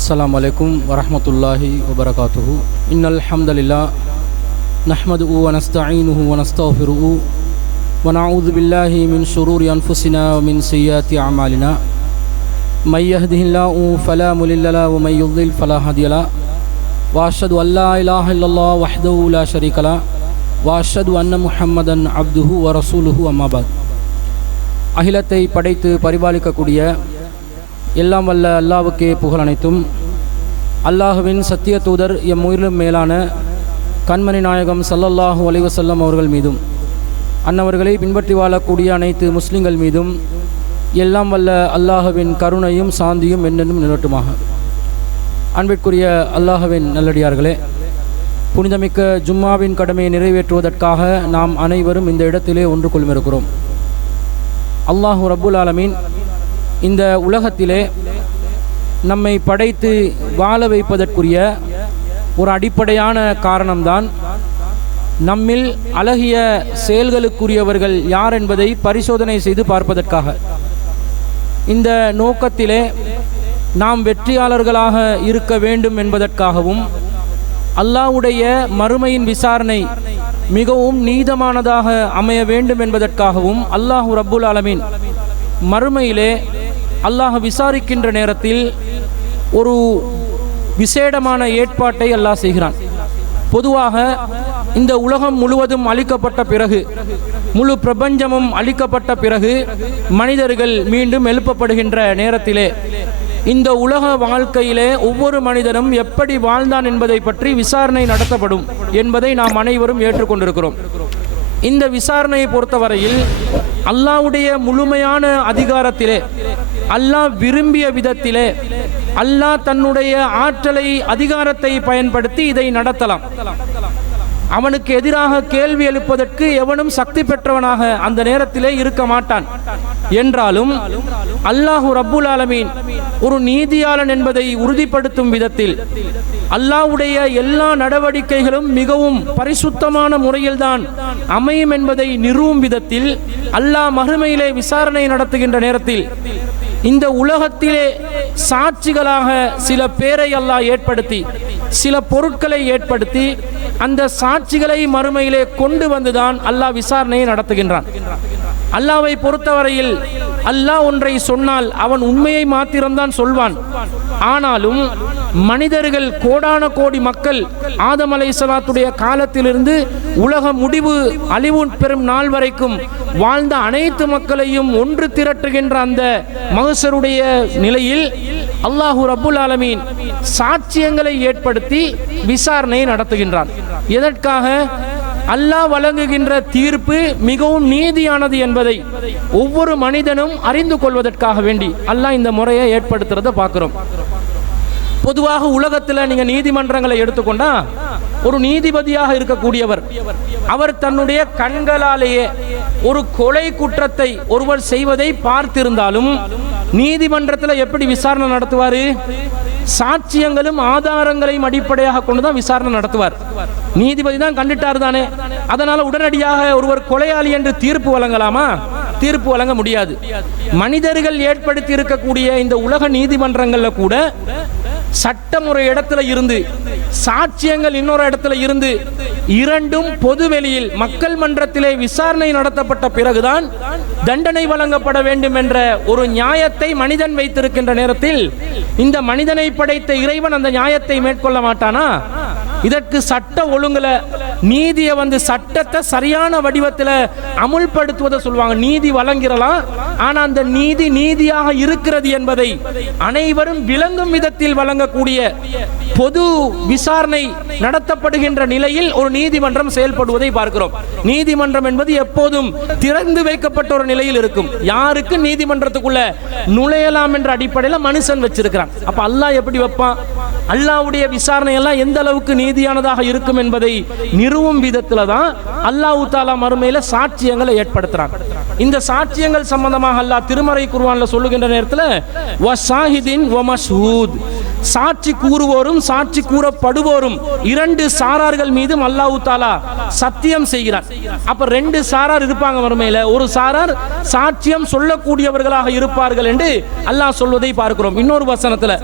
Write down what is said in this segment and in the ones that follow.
السلام عليكم ورحمة الله وبركاته. إن الحمد لله نحمده ونستعينه ونستغفره ونعوذ بالله من شرور أنفسنا ومن سيئات أعمالنا. من يهده الله فلا مضل له ومن يضلل فلا هادي له. وأشهد أن لا إله إلا الله وحده لا شريك له وأشهد أن محمدا عبده ورسوله أما بعد. அகிலத்தை படைத்து பரிபாலிக்கக்கூடிய எல்லாம் வல்ல அல்லாஹ்வுக்கே புகழ் அனைத்தும். அல்லாஹ்வின் சத்திய தூதர் எம் உயிரிலும் மேலான கண்மணி நாயகம் ஸல்லல்லாஹு அலைஹி வஸல்லம் அவர்கள் மீதும் அன்னவர்களை பின்பற்றி வாழக்கூடிய அனைத்து முஸ்லிம்கள் மீதும் எல்லாம் வல்ல அல்லாஹ்வின் கருணையும் சாந்தியும் என்னென்னும் நிலட்டுமாக. அன்பிற்குரிய அல்லாஹ்வின் நல்லடியார்களே, புனிதமிக்க ஜும்மாவின் கடமையை நிறைவேற்றுவதற்காக நாம் அனைவரும் இந்த இடத்திலே ஒன்று கொள்மிருக்கிறோம். அல்லாஹு ரப்புல் ஆலமீன் இந்த உலகத்திலே நம்மை படைத்து வாழ வைப்பதற்குரிய ஒரு அடிப்படையான காரணம்தான் நம்மில் அழகிய செயல்களுக்குரியவர்கள் யார் என்பதை பரிசோதனை செய்து பார்ப்பதற்காக. இந்த நோக்கத்திலே நாம் வெற்றியாளர்களாக இருக்க வேண்டும் என்பதற்காகவும் அல்லாஹ்வுடைய மறுமையின் விசாரணை மிகவும் நீதமானதாக அமைய வேண்டும் என்பதற்காகவும் அல்லாஹு ரப்புல் ஆலமீன் மறுமையிலே அல்லாஹ் விசாரிக்கின்ற நேரத்தில் ஒரு விசேடமான ஏற்பாட்டை அல்லாஹ் செய்கிறான். பொதுவாக இந்த உலகம் முழுவதும் அழிக்கப்பட்ட பிறகு, முழு பிரபஞ்சமும் அழிக்கப்பட்ட பிறகு மனிதர்கள் மீண்டும் எழுப்பப்படுகின்ற நேரத்திலே இந்த உலக வாழ்க்கையிலே ஒவ்வொரு மனிதனும் எப்படி வாழ்ந்தான் என்பதை பற்றி விசாரணை நடத்தப்படும் என்பதை நாம் அனைவரும் ஏற்றுக்கொண்டிருக்கிறோம். இந்த விசாரணையை பொறுத்தவரையில் அல்லாஹ்வுடைய முழுமையான அதிகாரத்திலே, அல்லாஹ் விரும்பிய விதத்திலே, அல்லாஹ் தன்னுடைய ஆற்றலை அதிகாரத்தை பயன்படுத்தி இதை நடத்தலாம். அவனுக்கு எதிராக கேள்வி எழுப்பதற்கு எவனும் சக்தி பெற்றவனாக அந்த நேரத்திலே இருக்க மாட்டான். என்றாலும் அல்லாஹு ரப்புல் ஆலமீன் ஒரு நீதியாளன் என்பதை உறுதிப்படுத்தும் விதத்தில் அல்லாஹ்வுடைய எல்லா நடவடிக்கைகளும் மிகவும் பரிசுத்தமான முறையில்தான் அமையும் என்பதை நிறுவும் விதத்தில் அல்லாஹ் மறுமையிலே விசாரணை நடத்துகின்ற நேரத்தில் இந்த உலகத்திலே சாட்சிகளாக சில பேரை அல்லாஹ் ஏற்படுத்தி, சில பொருட்களை ஏற்படுத்தி அந்த சாட்சிகளை மறுமையிலே கொண்டு வந்துதான் அல்லாஹ் விசாரணையை நடத்துகின்றான். அல்லாஹ்வை பொறுத்தவரையில் அல்லாஹ் ஒன்றை சொன்னால் அவன் உண்மையை மாத்திரம்தான் சொல்வான். ஆனாலும் மனிதர்கள் கோடான கோடி மக்கள் ஆதம் அலைஹிஸ்ஸலாத்துடைய காலத்திலிருந்து உலக முடிவு அழிவு பெறும் நாள் வரைக்கும் வாழ்ந்த அனைத்து மக்களையும் ஒன்று திரட்டுகின்ற அந்த மஹ்ஷருடைய நிலையில் அல்லாஹு ரப்புல் ஆலமீன் சாட்சியங்களை ஏற்படுத்தி விசாரணையை நடத்துகின்றான். எதற்காக? அல்லாஹ் வழங்குகின்ற தீர்ப்பு மிகவும் நீதியானது என்பதை ஒவ்வொரு மனிதனும் அறிந்து கொள்வதற்காக வேண்டி அல்லாஹ் இந்த முறையை ஏற்படுத்துறதை பார்க்கிறோம். பொதுவாக உலகத்தில் நீங்க நீதிமன்றங்களை எடுத்துக்கொண்டா ஒரு நீதிபதியாக இருக்கக்கூடியவர் அவர் தன்னுடைய கண்களாலேயே ஒரு கொலை குற்றத்தை ஒருவர் செய்வதை பார்த்திருந்தாலும் நீதிமன்றத்தில் எப்படி விசாரணை நடத்துவாரு? சாட்சியங்களும் ஆதாரங்களையும் அடிப்படையாக கொண்டுதான் விசாரணை நடத்துவார். நீதிபதி தான் கண்டுட்டார் தானே, அதனால உடனடியாக ஒருவர் கொலையாளி என்று தீர்ப்பு வழங்கலாமா? தீர்ப்பு வழங்க முடியாது. மனிதர்கள் ஏற்படுத்தி இருக்கக்கூடிய இந்த உலக நீதிமன்றங்கள்ல கூட சட்டம் ஒரு இடத்துல இருந்து, சாட்சியங்கள் இன்னொரு இடத்துல இருந்து, இரண்டும் பொது வெளியில் மக்கள் மன்றத்திலே விசாரணை நடத்தப்பட்ட பிறகுதான் தண்டனை வழங்கப்பட வேண்டும் என்ற ஒரு நியாயத்தை மனிதன் வைத்திருக்கின்ற நேரத்தில் இந்த மனிதனை படைத்த இறைவன் அந்த நியாயத்தை மேற்கொள்ள மாட்டானா? இதற்கு சட்ட ஒழுங்குல நீதியை சட்டத்தை சரியான வடிவத்தில் அமுல்படுத்துவதை சொல்லுவாங்க. நீதி வழங்கிடலாம், ஆனா அந்த நீதி நீதியாக இருக்கிறது என்பதை அனைவரும் விளங்கும் விதத்தில் வழங்கக்கூடிய பொது விசாரணை நடத்தப்படுகின்ற நிலையில் ஒரு நீதிமன்றம் செயல்படுவதை பார்க்கிறோம். நீதிமன்றம் என்பது எப்போதும் திறந்து வைக்கப்பட்ட ஒரு நிலையில் இருக்கும். யாருக்கு நீதிமன்றத்துக்குள்ள நுழையலாம் என்ற அடிப்படையில் மனுஷன் வச்சிருக்கிறான். அப்ப அல்லாஹ் எப்படி வைப்பான்? அல்லாஹ்வுடைய விசாரணை எல்லாம் எந்த அளவுக்கு நீதியானதாக இருக்கும் என்பதை நிறுவும் விதத்துல தான் அல்லாஹ் தஆலா மறுமையில சாட்சியங்களை ஏற்படுத்துறான். இந்த சாட்சியங்கள் சம்பந்தமாக அல்லாஹ் திருமறை குர்ஆன்ல சொல்லுகின்ற நேரத்தில் வஸாஹிதின் வமஷ்ஹூத், சாட்சி கூறுவோரும் சாட்சி கூறப்படுவோரும் இரண்டு சாரார்கள் மீதும் அல்லாஹ் தஆலா சத்தியம் செய்கிறார். அப்ப ரெண்டு சாரார் இருப்பாங்க மறுமையில. ஒரு சாரார் சாட்சியம் சொல்லக்கூடியவர்களாக இருப்பார்கள் என்று அல்லாஹ் சொல்வதை பார்க்கிறோம். இன்னொரு வசனத்துல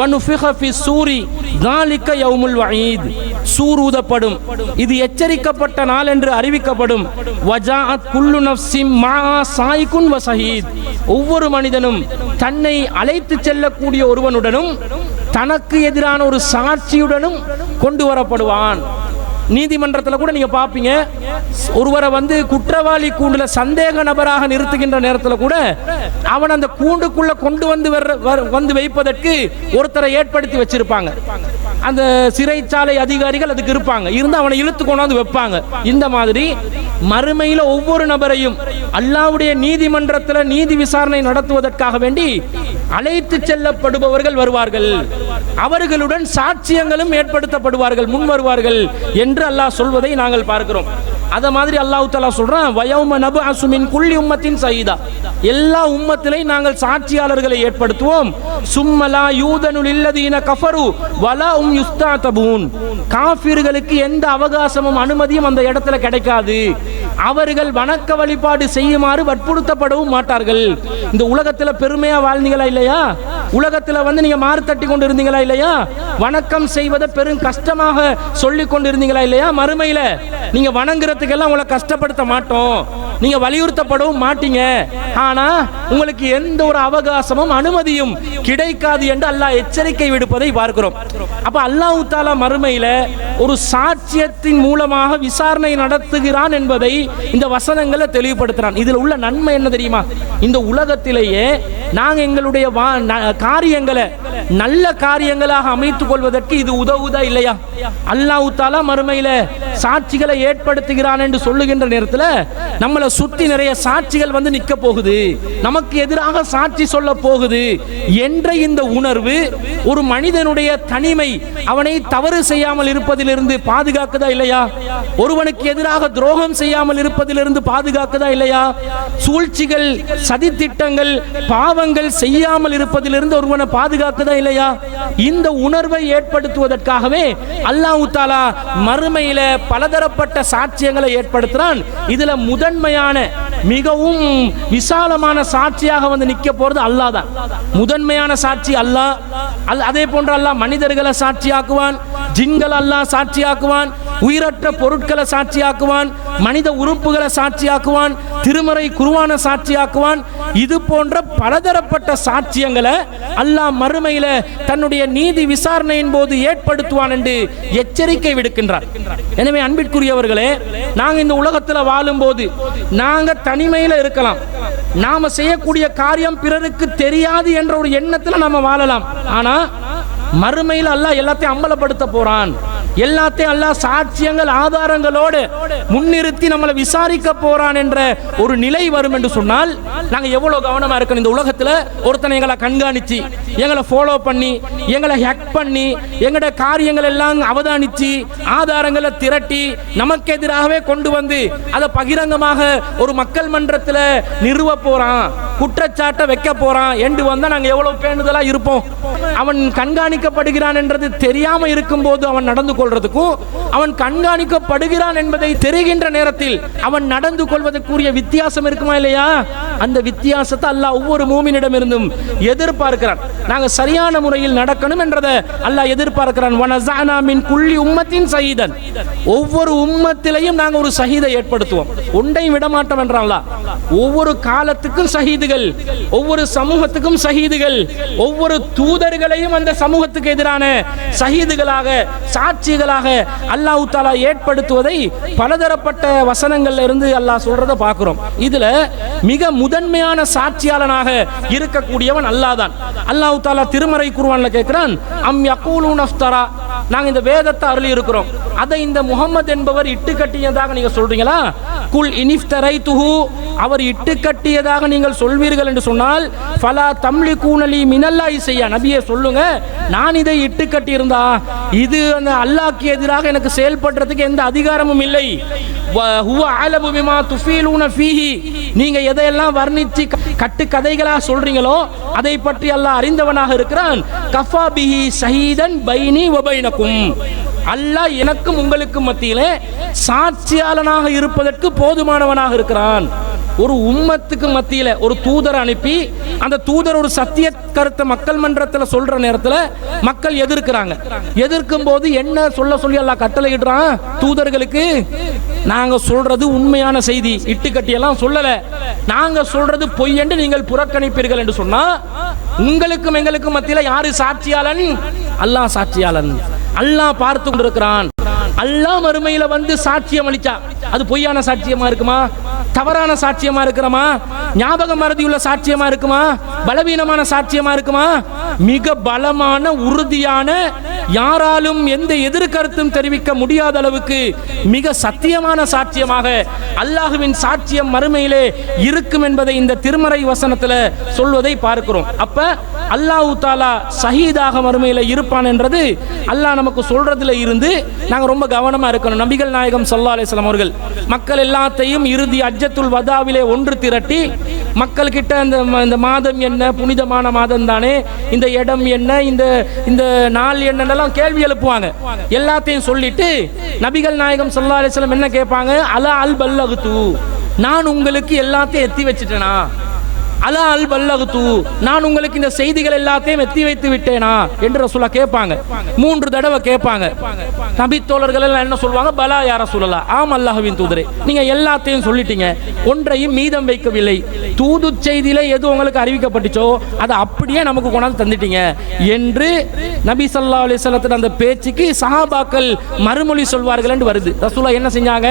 வனுஃபிக ஃபிஸ் சூரி ذلك யௌமுல் வஈத், சூர் ஊதப்படும், இது எச்சரிக்கப்பட்ட நாள் என்று அறிவிக்கப்படும். வஜாஅத் குல்லு நஃப்ஸின் மஆ சாயிகுன் வ ஷஹீத், ஒவ்வொரு மனிதனும் தன்னை அழைத்து செல்லக்கூடிய ஒருவனுடனும் தனக்கு எதிரான ஒரு சாட்சியுடனும் கொண்டு வரப்படுவான். நீதிமன்றத்தில் கூட நீங்க பாப்பீங்க, ஒருவரை குற்றவாளி கூண்டுல சந்தேக நபராக நிறுத்துகின்ற நேரத்தில் கூட அவன் அந்த கூண்டுக்குள்ள கொண்டு வந்து வைப்பதற்கு ஒருத்தரை ஏற்படுத்தி வச்சிருப்பாங்க. அந்த சிறைச்சாலை அதிகாரிகள் அதுக்கு இருப்பாங்க, இருந்து அவனை இழுத்து கொண்டாந்து வைப்பாங்க. இந்த மாதிரி மறுமையில ஒவ்வொரு நபரையும் அல்லாஹ்வுடைய நீதிமன்றத்தில் நீதி விசாரணை நடத்துவதற்காக வேண்டி அழைத்து செல்லப்படுபவர்கள் வருவார்கள். அவர்களுடன் சாட்சியங்களும் ஏற்படுத்தப்படுவார்கள், முன் வருவார்கள் என்று அல்லாஹ் சொல்வதை நாங்கள் பார்க்கிறோம். அத மாதிரி அல்லாஹ் தஆலா சொல்றான், வயௌம நபஅசு மின் குல்லி உம்மத்தின் ஸயீதா, எல்லா உம்மத்திலையும் நாங்கள் சாட்சியாளர்களை ஏற்படுத்துவோம். சும்ம லா யூதனு லில்லதீன கஃபரு வலா உம் யுஸ்தஅதபூன், காஃபிர்களுக்கு எந்த அவகாசமும் அனுமதியும் அந்த இடத்துல கிடைக்காது. அவர்கள் வணக்க வழிபாடு செய்யுமாறு வற்புறுத்தப்படவும் மாட்டார்கள். இந்த உலகத்துல பெருமையா வாழ்ந்தீங்களா இல்லையா? உலகத்துல நீங்க மாறு தட்டி கொண்டு இருந்தீங்களா இல்லையா? வணக்கம் செய்வதை பெரும் கஷ்டமாக சொல்லிக் கொண்டு இருந்தீங்களா இல்லையா? மறுமையில நீங்க வணங்குறதுக்கெல்லாம் உங்களை கஷ்டப்படுத்த மாட்டோம், நீங்க வலியுறுத்தப்படவும் மாட்டீங்க. ஆனா உங்களுக்கு எந்த ஒரு அவகாசமும் அனுமதியும் கிடைக்காது என்று அல்லாஹ் எச்சரிக்கை விடுப்பதை பார்க்கிறோம். அப்ப அல்லாஹ் தஆலா மறுமையில ஒரு சாட்சியத்தின் மூலமாக விசாரணை நடத்துகிறான் என்பதை இந்த வசனங்களை தெளிவுபடுத்துறான். இதுல உள்ள நன்மை என்ன தெரியுமா? இந்த உலகத்திலேயே நாங்க எங்களுடைய காரியங்களை நல்ல காரியங்களாக அமைத்துக் கொள்வதற்கு இது உதவுதா இல்லையா? அல்லாஹ் தஆலா மறுமையில சாட்சிகளை ஏற்படுத்துகிறான் என்று சொல்லுகின்ற நேரத்தில் நம்மளை சுத்தி நிறைய சாட்சிகள் நிக்க போகுது, நமக்கு எதிராக சாட்சி சொல்ல போகுது என்ற இந்த உணர்வு ஒரு மனிதனுடைய தனிமை அவனை தவறு செய்யாமல் இருப்பதிலிருந்து பாதுகாக்குதா இல்லையா? ஒருவனுக்கு எதிராக துரோகம் செய்யாமல் இருப்பதிலிருந்து பாதுகாக்குதா இல்லையா? சூழ்ச்சிகள், சதித்திட்டங்கள், பாவங்கள் செய்யாமல் இருப்பதிலிருந்து ஒருவனை பாதுகாக்குதா இல்லையா? இந்த உணர்வை ஏற்படுத்துவதற்காகவே அல்லாஹ் தஆலா மறுமையில பலதரப்பட்ட சாட்சியங்களை ஏற்படுத்துறான். இதுல முதன்மையான மிகவும் விசாலமான சாட்சியாக நிக்க போறது அல்லாஹ் தான். முதன்மையான சாட்சி அல்லாஹ். அதே போன்று அல்லாஹ் மனிதர்களை சாட்சியாக்குவான், ஜின்கள் அல்லாஹ் சாட்சியாக்குவான், உயிரற்ற பொருட்களை சாட்சியாக்குவான், மனித உறுப்புகளை சாட்சியாக்குவான், திருமறை குர்ஆனை சாட்சியாக்குவான். இது போன்ற பலதரப்பட்ட சாட்சியங்களை அல்லாஹ் மறுமையில தன்னுடைய நீதி விசாரணையின் போது ஏற்படுத்துவான் என்று எச்சரிக்கை விடுக்கின்றார். எனவே அன்பிற்குரியவர்களே, நாங்க இந்த உலகத்தில் வாழும் போது நாங்க தனிமையில இருக்கலாம், நாம செய்யக்கூடிய காரியம் பிறருக்கு தெரியாது என்ற ஒரு எண்ணத்தில் நாம வாழலாம். ஆனா மறுமையில் அல்லாஹ் எல்லாத்தையும் அம்பலப்படுத்த போறான், எல்லாத்தையும் அல்லாஹ் சாட்சியங்கள் ஆதாரங்களோடு முன்னிறுத்தி நம்மளை விசாரிக்க போறான் என்ற ஒரு நிலை வரும் என்று சொன்னால் நாங்க எவ்வளவு கவனமா இருக்கணும். இந்த உலகத்துல ஒருத்தனை எங்களை கண்காணிச்சு, எங்களை ஃபாலோ பண்ணி, எங்களை ஹேக் பண்ணி, எங்களுடைய காரியங்கள் எல்லாம் அவதானிச்சு ஆதாரங்களை திரட்டி நமக்கு எதிராகவே கொண்டு வந்து அதை பகிரங்கமாக ஒரு மக்கள் மன்றத்தில் நிறுவ போறான், குற்றச்சாட்டை வைக்க போறான் என்று வந்தா நாங்க எவ்வளவு பேணுதலா இருப்போம். அவன் கண்காணிக்கப்படுகிறான் என்றது தெரியாம இருக்கும் போது அவன் நடந்து கொள்றதுக்கும், அவன் கண்காணிக்கப்படுகிறான் என்பதை தெரிகின்ற நேரத்தில் அவன் நடந்து கொள்வதற்குரிய வித்தியாசம் இருக்குமா இல்லையா? அந்த வித்தியாசத்தை அல்லாஹ் ஒவ்வொரு மூமினிடம் இருந்தும் எதிர்பார்க்கிறான். நாங்க சரியான முறையில் நடக்கணும் என்றதை அல்லாஹ் எதிர்பார்க்கிறான். வனஸஅனா மின் குல்லி உம்மத்தின் ஸயீதன், ஒவ்வொரு உம்மத்திலையும் நாங்க ஒரு ஷஹீதை ஏற்படுத்துவோம், ஒன்றையும் விடமாட்டோம் என்றான் அல்லாஹ். ஒவ்வொரு காலத்துக்கும் ஷஹீதுகள், ஒவ்வொரு சமூகத்துக்கும் ஷஹீதுகள், ஒவ்வொரு தூதர்களையும் அந்த சமூகத்துக்கு எதிரான ஷஹீதுகளாக, சாட்சிகளாக அல்லாஹ் தஆலா ஏற்படுத்துவதை பலதரப்பட்ட வசனங்கள்ல இருந்து அல்லாஹ் சொல்றதை பார்க்கிறோம். இதுல மிக முதன்மையான சாட்சியாளனாக இருக்கக்கூடியவன் அல்லாஹ் தான். அல்லாஹ் தஆலா திருமறை குர்ஆன்ல கேட்கிறான், அம் யகூலூன இஃப்தரா, நாங்க இந்த வேதத்தை அருளி இருக்கிறோம், அதை இந்த முஹம்மது என்பவர் இட்டு கட்டியதாக நீங்க சொல்றீங்களா? குல் இனிஃப்தரைதுஹு, அவர் இட்டு கட்டியதாக நீங்கள் சொல்வீர்கள் என்று சொன்னால் ஃபலா தம்லிகூன லீ மினல்லாஹி ஷையா, நபியே சொல்லுங்க, நான் இதை இட்டு கட்டி இருந்தா இது அந்த அல்லாஹ்க்கு எதிராக எனக்கு செயல்படுறதுக்கு எந்த அதிகாரமும் இல்லை. ஹுவ அலமு பிமா துஃபீலூன ஃபீஹி, நீங்க எதையெல்லாம் வர்ணிச்சு கட்டு கதைகளா சொல்றீங்களோ அதை பற்றி அல்லாஹ் அறிந்தவனாக இருக்கிறான். கஃபா பிஹி ஷஹீதன் பைனி வ பைனக்கும், அல்லாஹ் எனக்கும் உங்களுக்கு மத்தியிலே சாட்சியாளனாக இருப்பதற்கு போதுமானவனாக இருக்கிறான். ஒரு உம்மத்துக்கு மத்தியில ஒரு தூதரை அனுப்பி அந்த தூதர் ஒரு சத்திய கருத்தை மக்கள் மன்றத்தில் சொல்ற நேரத்தில் மக்கள் எதிர்க்கிறாங்க. எதிர்க்கும் போது என்ன சொல்ல சொல்லி அல்லாஹ் கட்டளையிடுறான் தூதர்களுக்கு, நாங்க சொல்றது உண்மையான செய்தி, இட்டுக்கட்டி எல்லாம் சொல்லல, நாங்க சொல்றது பொய் என்று நீங்கள் புறக்கணிப்பீர்கள் என்று சொன்னா உங்களுக்கும் எங்களுக்கும் மத்தியில யாரு சாட்சியாளன்? அல்லாஹ் சாட்சியாளன். அல்லாஹ் பார்த்து கொண்டிருக்கிறான். அல்லாஹ் மறுமையில வந்து சாட்சியம் அளிச்சா அது பொய்யான சாட்சியமா இருக்குமா? தவறான சாட்சியமா இருக்குமா? ஞாபக மறதியுள்ள சாட்சியமா இருக்குமா? பலவீனமான சாட்சியமா இருக்குமா? மிக பலமான உறுதியான, யாராலும் எந்த எதிர்கருத்தும் தெரிவிக்க முடியாத அளவுக்கு மிக சத்தியமான சாட்சியமாக அல்லாஹ்வின் சாட்சியம் மறுமையிலே இருக்கும் என்பதை இந்த திருமறை வசனத்தில் சொல்வதை பார்க்கிறோம். அப்ப அல்லாஹ் தஆலா ஷஹீதாக மறுமையில இருப்பான் என்றது அல்லாஹ் நமக்கு சொல்றதுல இருந்து நாங்க ரொம்ப கவனமா இருக்கணும். நபிகள் நாயகம் ஸல்லல்லாஹு அலைஹி வஸல்லம் அவர்கள் மக்கள் எல்லாத்தையும் இறுதி ஹஜ்ஜத்துல் வதாவிலே ஒன்று திரட்டி மக்கள் கிட்ட இந்த மாதம் என்ன, புனிதமான மாதம் தானே, இந்த இடம் என்ன, இந்த நாள் என்னென்னலாம் கேள்வி எழுப்புவாங்க. எல்லாத்தையும் சொல்லிட்டு நபிகள் நாயகம் ஸல்லல்லாஹு அலைஹி வஸல்லம் என்ன கேட்பாங்க? அலா அல் பல்லகுது, நான் உங்களுக்கு எல்லாத்தையும் எத்தி வச்சிட்டேனா? அலா அல் பல்லகுது, நான் உங்களுக்கு இந்த செய்திகள் எல்லாத்தையும் எத்தி வைத்து விட்டேனா என்று ரசூலுல்லாஹ் கேட்பாங்க. 3 தடவை கேட்பாங்க. நபி தோழர்கள் எல்லாம் என்ன சொல்வாங்க? பலா யா ரசூலல்லாஹ், ஆம் அல்லாஹ்வின் தூதரே, நீங்க எல்லாத்தையும் சொல்லிட்டீங்க, ஒன்றையும் மீதம் வைக்கவில்லை. தூது செய்தியில எது உங்களுக்கு அறிவிக்கப்பட்டுச்சோ அதை அப்படியே நமக்கு கொண்டாந்து தந்துட்டீங்க என்று நபி ஸல்லல்லாஹு அலைஹி வஸல்லம் அந்த பேச்சுக்கு சஹாபாக்கள் மறுமொழி சொல்வார்கள் என்று வருது. ரசூலுல்லாஹ் என்ன செஞ்சாங்க?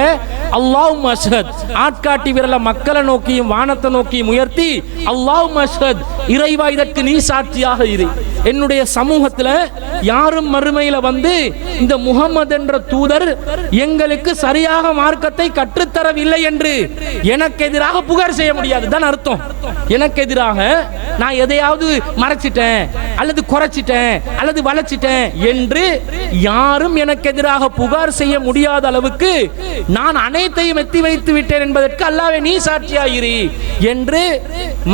அல்லாஹும்ம அஷ்ஹத், ஆட்காட்டி விரல மக்களை நோக்கியும் வானத்தை நோக்கியும் உயர்த்தி, அல்லாஹும்ம அஷ்ஹத், இறைவா இதற்கு நீ சாட்சியாக இரு. என்னுடைய சமூகத்தில் யாரும் மறுமையில வந்து இந்த முஹம்மது என்ற தூதர் எங்களுக்கு சரியாக மார்க்கத்தை கற்றுத்தரவில்லை என்று எனக்கு எதிராக புகார் செய்ய முடியாது தான் அர்த்தம். எனக்கு எதிராக நான் எதையாவது மறைச்சிட்டேன் அல்லது குறைச்சிட்டேன் அல்லது வளைச்சிட்டேன் என்று யாரும் எனக்கு எதிராக புகார் செய்ய முடியாத அளவுக்கு நான் அனைத்தையும் எத்தி வைத்து விட்டேன் என்பதற்கு அல்லாஹ்வே நீ சாட்சியாயிரு என்று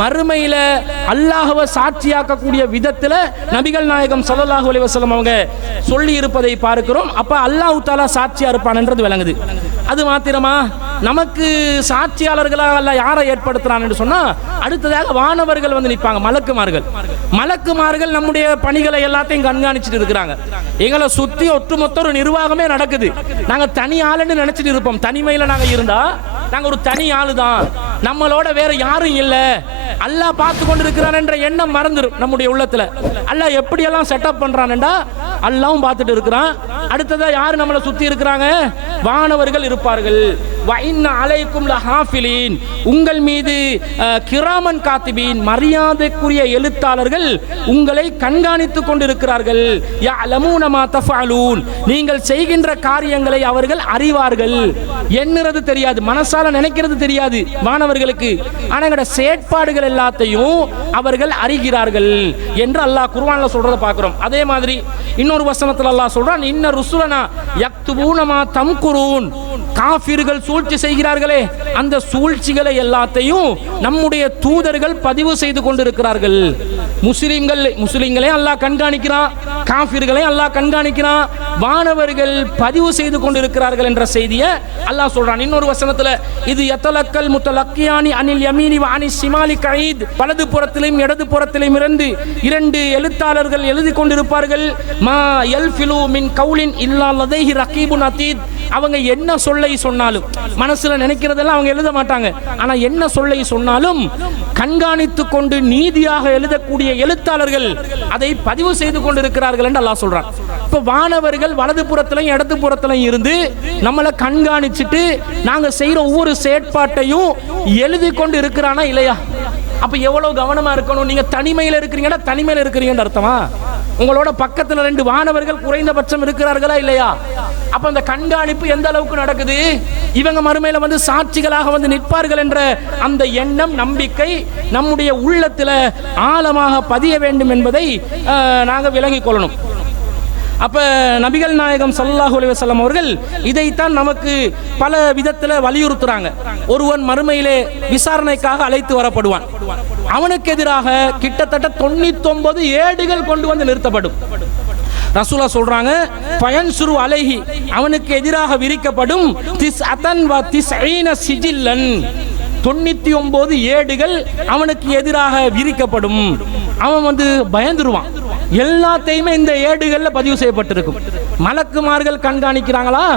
மறுமையில அல்லாஹ்வை சாட்சியாக்கக்கூடிய விதத்துல நபிகள் நாயகம் ஸல்லல்லாஹு அலைஹி வஸல்லம் அவங்க சொல்லி இருப்பதை பார்க்கிறோம். அப்ப அல்லாஹ் தஆலா சாட்சியா இருப்பான் என்றது விளங்குது. அது மாத்திரமா, நமக்கு சாட்சியாளர்களாக அல்லாஹ் யாரை ஏற்படுத்துறான் என்று சொன்னா அடுத்ததாக வானவர்கள் வந்து நிற்பாங்க. மலக்குமார்கள் நம்முடைய பணிகளை எல்லாத்தையும் கண்காணிச்சுட்டு இருக்கிறாங்க. எங்களை சுத்தி ஒட்டுமொத்த ஒரு நிர்வாகமே நடக்குது. நாங்க தனி ஆளுன்னு நினைச்சிட்டு இருப்போம். தனிமையில நாங்க இருந்தா நாங்க ஒரு தனி ஆளு தான், நம்மளோட வேற யாரும் இல்ல, அல்லாஹ் பார்த்து கொண்டிருக்கிறான் என்ற எண்ணம் மறந்துடும் நம்முடைய உள்ளத்துல. அல்லாஹ் எப்படியெல்லாம் செட்டப் பண்றான்டா அல்லாஹ்வும் பார்த்துட்டு இருக்கிறான். அடுத்ததா யாரு நம்மளை சுத்தி இருக்கிறாங்க? வானவர்கள் இருப்பார்கள். வஇன்ன அலைக்கும் லஹாஃபிலீன், உங்கள் மீது கிராமன் காத்திபீன், மரியாதைக்குரிய எழுத்தாளர்கள் உங்களை கண்காணித்துக் கொண்டிருக்கிறார்கள். யஅலமூன மா தஃஅலூன், நீங்கள் செய்கின்ற காரியங்களை அவர்கள் அறிவார்கள். எண்ணுறது தெரியாது, மனசால நினைக்கிறது தெரியாது வானவர்களுக்கு, ஆனா எங்கட செயற்பாடுகள் எல்லாத்தையும் அவர்கள் அறிகிறார்கள் என்று அல்லாஹ் குர்ஆன்ல சொல்றதை பார்க்கிறோம். அதே மாதிரி இன்னொரு வசனத்தில் அல்லாஹ் சொல்றான், இன்ன ருசுலனா யக்துபூன மா தம்குரூன், காஃபிர்கள் சூழ்ச்சி செய்கிறார்களே அந்த சூழ்ச்சிகளை எல்லாத்தையும் நம்முடைய தூதர்கள் பதிவு செய்து கொண்டிருக்கிறார்கள். முஸ்லிம்களை அல்லாஹ் கண்காணிக்கிறான், காஃபிர்களை அல்லாஹ் கண்காணிக்கிறான், வானவர்கள் பதிவு செய்து கொண்டிருக்கிறார்கள் என்ற செய்தியை அல்லாஹ் சொல்றான். இன்னொரு வசனத்துல, இது யதலக்கல் முத்தலக்கியானி அனில் யமீனி வ அனிஸ் ஷிமாலி கஈத், வலது புறத்திலும் இடது புறத்திலும் இரண்டு எழுத்தாளர்கள் எழுதி கொண்டிருப்பார்கள். மா யல்ஃபிலு மின் கௌலின் இல்லா லதைஹி ரகீபுன் அதீத், அவங்க என்ன சொல்லை சொன்னாலும், மனசுல நினைக்கிறதெல்லாம் அவங்க எழுத மாட்டாங்க, ஆனா என்ன சொல்லை சொன்னாலும் கண்காணித்து கொண்டு நீதியாக எழுதக்கூடிய எழுத்தாளர்கள் அதை பதிவு செய்து கொண்டிருக்கிறார்கள் என்று அல்லாஹ் சொல்றான். இப்ப வானவர்கள் வலது புறத்திலையும் இடது புறத்திலையும் இருந்து நம்மளை கண்காணிச்சுட்டு நாங்க செய்யற ஒவ்வொரு செயற்பாட்டையும் எழுதி கொண்டு இருக்கிறானா இல்லையா? அப்ப எவ்வளவு கவனமா இருக்கணும். நீங்க தனிமையில இருக்கிறீங்கன்னு அர்த்தமா? உங்களோட பக்கத்துல 2 வானவர்கள் குறைந்தபட்சம் இருக்கிறார்களா இல்லையா? அப்ப அந்த கண்காணிப்பு எந்த அளவுக்கு நடக்குது? இவங்க மறுமையில வந்து சாட்சிகளாக வந்து நிற்பார்கள் என்ற அந்த எண்ணம், நம்பிக்கை நம்முடைய உள்ளத்துல ஆழமாக பதிய வேண்டும் என்பதை நாங்க விளங்கிக் கொள்ளணும். அப்ப நபிகள் நாயகம் ஸல்லல்லாஹு அலைஹி வஸல்லம் அவர்கள் இதைத்தான் நமக்கு பல விதத்தில் வலியுறுத்துறாங்க. ஒருவன் மறுமையிலே விசாரணைக்காக அழைத்து வரப்படுவான். அவனுக்கு எதிராக கிட்டத்தட்ட 99 ஏடுகள் கொண்டு வந்து நிறுத்தப்படும். ரசூலா சொல்றாங்க, பயன்சுரு அலைஹி, அவனுக்கு எதிராக விரிக்கப்படும் 99 சிஜில்லன், 99 ஏடுகள் அவனுக்கு எதிராக விரிக்கப்படும். அவன் வந்து பயந்துருவான். எல்லாத்தையுமே இந்த ஏடுகள்ல பதிவு செய்யப்பட்டிருக்கும். மலக்குமார்கள் கண்காணிக்கிறாங்களா?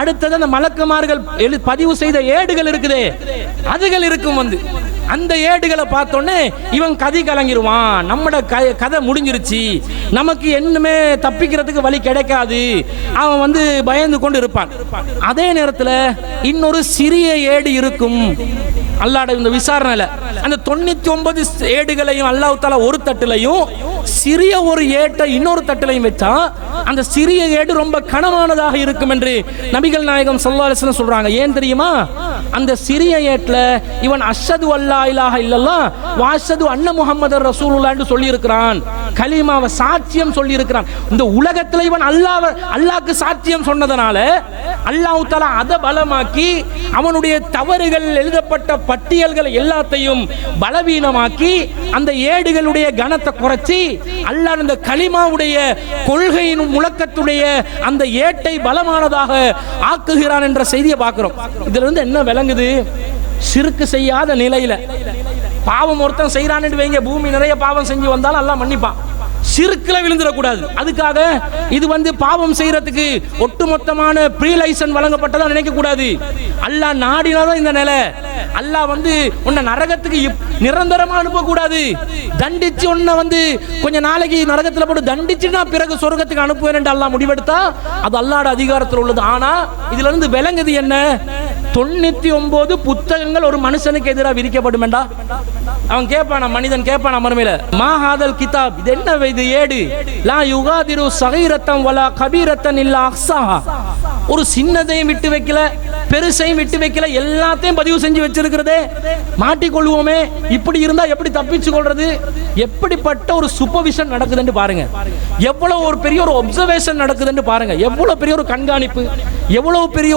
அடுத்தது அந்த மலக்குமார்கள் பதிவு செய்த ஏடுகள் இருக்குதே, அதுகள் இருக்கும். வந்து அந்த ஏடுகளை பார்த்தோன்னே இவன் கதி கலங்கிடுவான். நம்மட கதை முடிஞ்சிருச்சு, நமக்கு என்னமே தப்பிக்கிறதுக்கு வழி கிடைக்காது. அவன் வந்து பயந்து கொண்டு இருப்பான். அதே நேரத்தில் இன்னொரு சிறிய ஏடு இருக்கும். அல்லாஹ்வுடைய இந்த விசாரணையில அந்த 99 ஏடுகளையும் அல்லாஹ் தஆலா ஒரு தட்டிலையும் சிறிய ஒரு ஏட்டை இன்னொரு தட்டிலையும் வச்சா அந்த சிறிய ஏடு ரொம்ப கனமானதாக இருக்கும் என்று நபிகள் நாயகம் ஸல்லல்லாஹு அலைஹி வஸல்லம் சொல்றாங்க. ஏன் தெரியுமா? அந்த சிறிய ஏட்ல இவன் அஷ்ஹது அல்லா இலாஹ இல்லல்லாஹ் வ அஷ்ஹது அன்ன முஹம்மதர் ரசூலுல்லாஹ் என்று சொல்லி இருக்கிறான். கலிமாவை சாட்சியம் சொல்லி இருக்கிறான். இந்த உலகத்தில் இவன் அல்லாஹ்க்கு சாட்சியம் சொன்னதனால அல்லாஹ் தஆலா அதை பலமாக்கி அவனுடைய தவறுகள் எழுதப்பட்ட பட்டியல்கள் எல்லாத்தையும் பலவீனமாக்கி அந்த ஏடுகளுடைய கனத்தை குறைச்சி அல்லாஹ் அந்த கலிமாவுடைய கொள்கையின் முழக்கத்துடைய அந்த ஏட்டை பலமானதாக ஆக்குகிறான் என்ற செய்தியை பார்க்கிறோம். இதுல இருந்து என்ன விளங்குது? ஷிர்க் செய்யாத நிலையில பாவம் ஒருத்தன் செய்யறான்னு வைங்க, பூமி நிறைய பாவம் செஞ்சு வந்தாலும் அல்லாஹ் மன்னிப்பான். ஷிர்க்ல விழுந்துடக்கூடாது. அதுக்காக இது வந்து பாவம் செய்யறதுக்கு ஒட்டுமொத்தமான ப்ரீ லைசன்ஸ் வழங்கப்பட்டதா நினைக்க கூடாது. அல்லாஹ் நாடினாதான் இந்த நிலை. அல்லாஹ் வந்து உன்னை நரகத்துக்கு நிரந்தரமா அனுப்ப கூடாது. தண்டிச்சு உன்னை வந்து கொஞ்ச நாளைக்கு நரகத்துல போட்டு தண்டிச்சுனா பிறகு சொர்க்கத்துக்கு அனுப்புவேன் என்று அல்லாஹ் முடிவெடுத்தா அது அல்லாஹ்வுடைய அதிகாரத்தில் உள்ளது. ஆனா இதுல இருந்து விளங்குது என்ன? 99 புத்தகங்கள் ஒரு மனுஷனுக்கு எதிராக விரிக்கப்படும் என்றா அவன் கேட்பான, மனிதன் கேட்பான மறுமையில, மா ஹாதல் கிதாப், இது என்ன இது ஏடு? லா யுகாதிரு சகீரத்தம் வலா கபீரத்தன் இல்லா அஹ்ஸாஹா, ஒரு சின்னதையும் விட்டு வைக்கல, பெருசையும் விட்டு வைக்கல, எல்லாத்தையும் பதிவு செஞ்சு வச்சிருக்கிறதே. மாட்டிக்கொள்வோமே, இப்படி இருந்தா எப்படி தப்பிச்சு கொள்றது? எப்படிப்பட்ட ஒரு சூப்பர்விஷன் நடக்குதுன்னு பாருங்க. எவ்வளவு ஒரு பெரிய ஒரு அப்சர்வேஷன் நடக்குதுன்னு பாருங்க. எவ்வளவு பெரிய ஒரு கண்காணிப்பு, எவ்வளவு பெரிய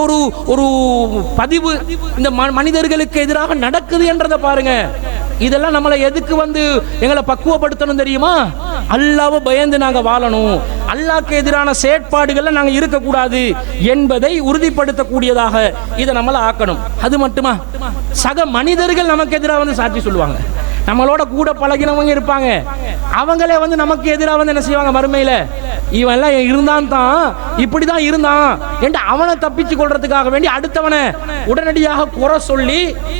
ஒரு பதிவு இந்த மனிதர்களுக்கு எதிராக நடக்குது என்றதை பாருங்க. இதெல்லாம் நம்மளை எதுக்கு வந்து எங்களை பக்குவப்படுத்தணும் தெரியுமா? அல்லாஹ்வை பயந்து நாங்க வாழணும், அல்லாஹ்க்கு எதிரான செயற்பாடுகள்ல நாங்க இருக்கக்கூடாது என்பதை உறுதிப்படுத்தக்கூடியதாக இதை நம்மள ஆக்கணும். அது மட்டுமா, சக மனிதர்கள் நமக்கு எதிராக வந்து சாட்சி சொல்லுவாங்க. நம்மளோட கூட பழகினவங்க இருப்பாங்க, அவங்களே வந்து நமக்கு எதிராக வந்து என்ன செய்வாங்க? மறுமையில இவன் எல்லாம் இருந்தான் தான், இப்படிதான் இருந்தான் என்று அவனை தப்பிச்சு கொள்றதுக்காக வேண்டி அடுத்தவனை உடனடியாக குறை சொல்லி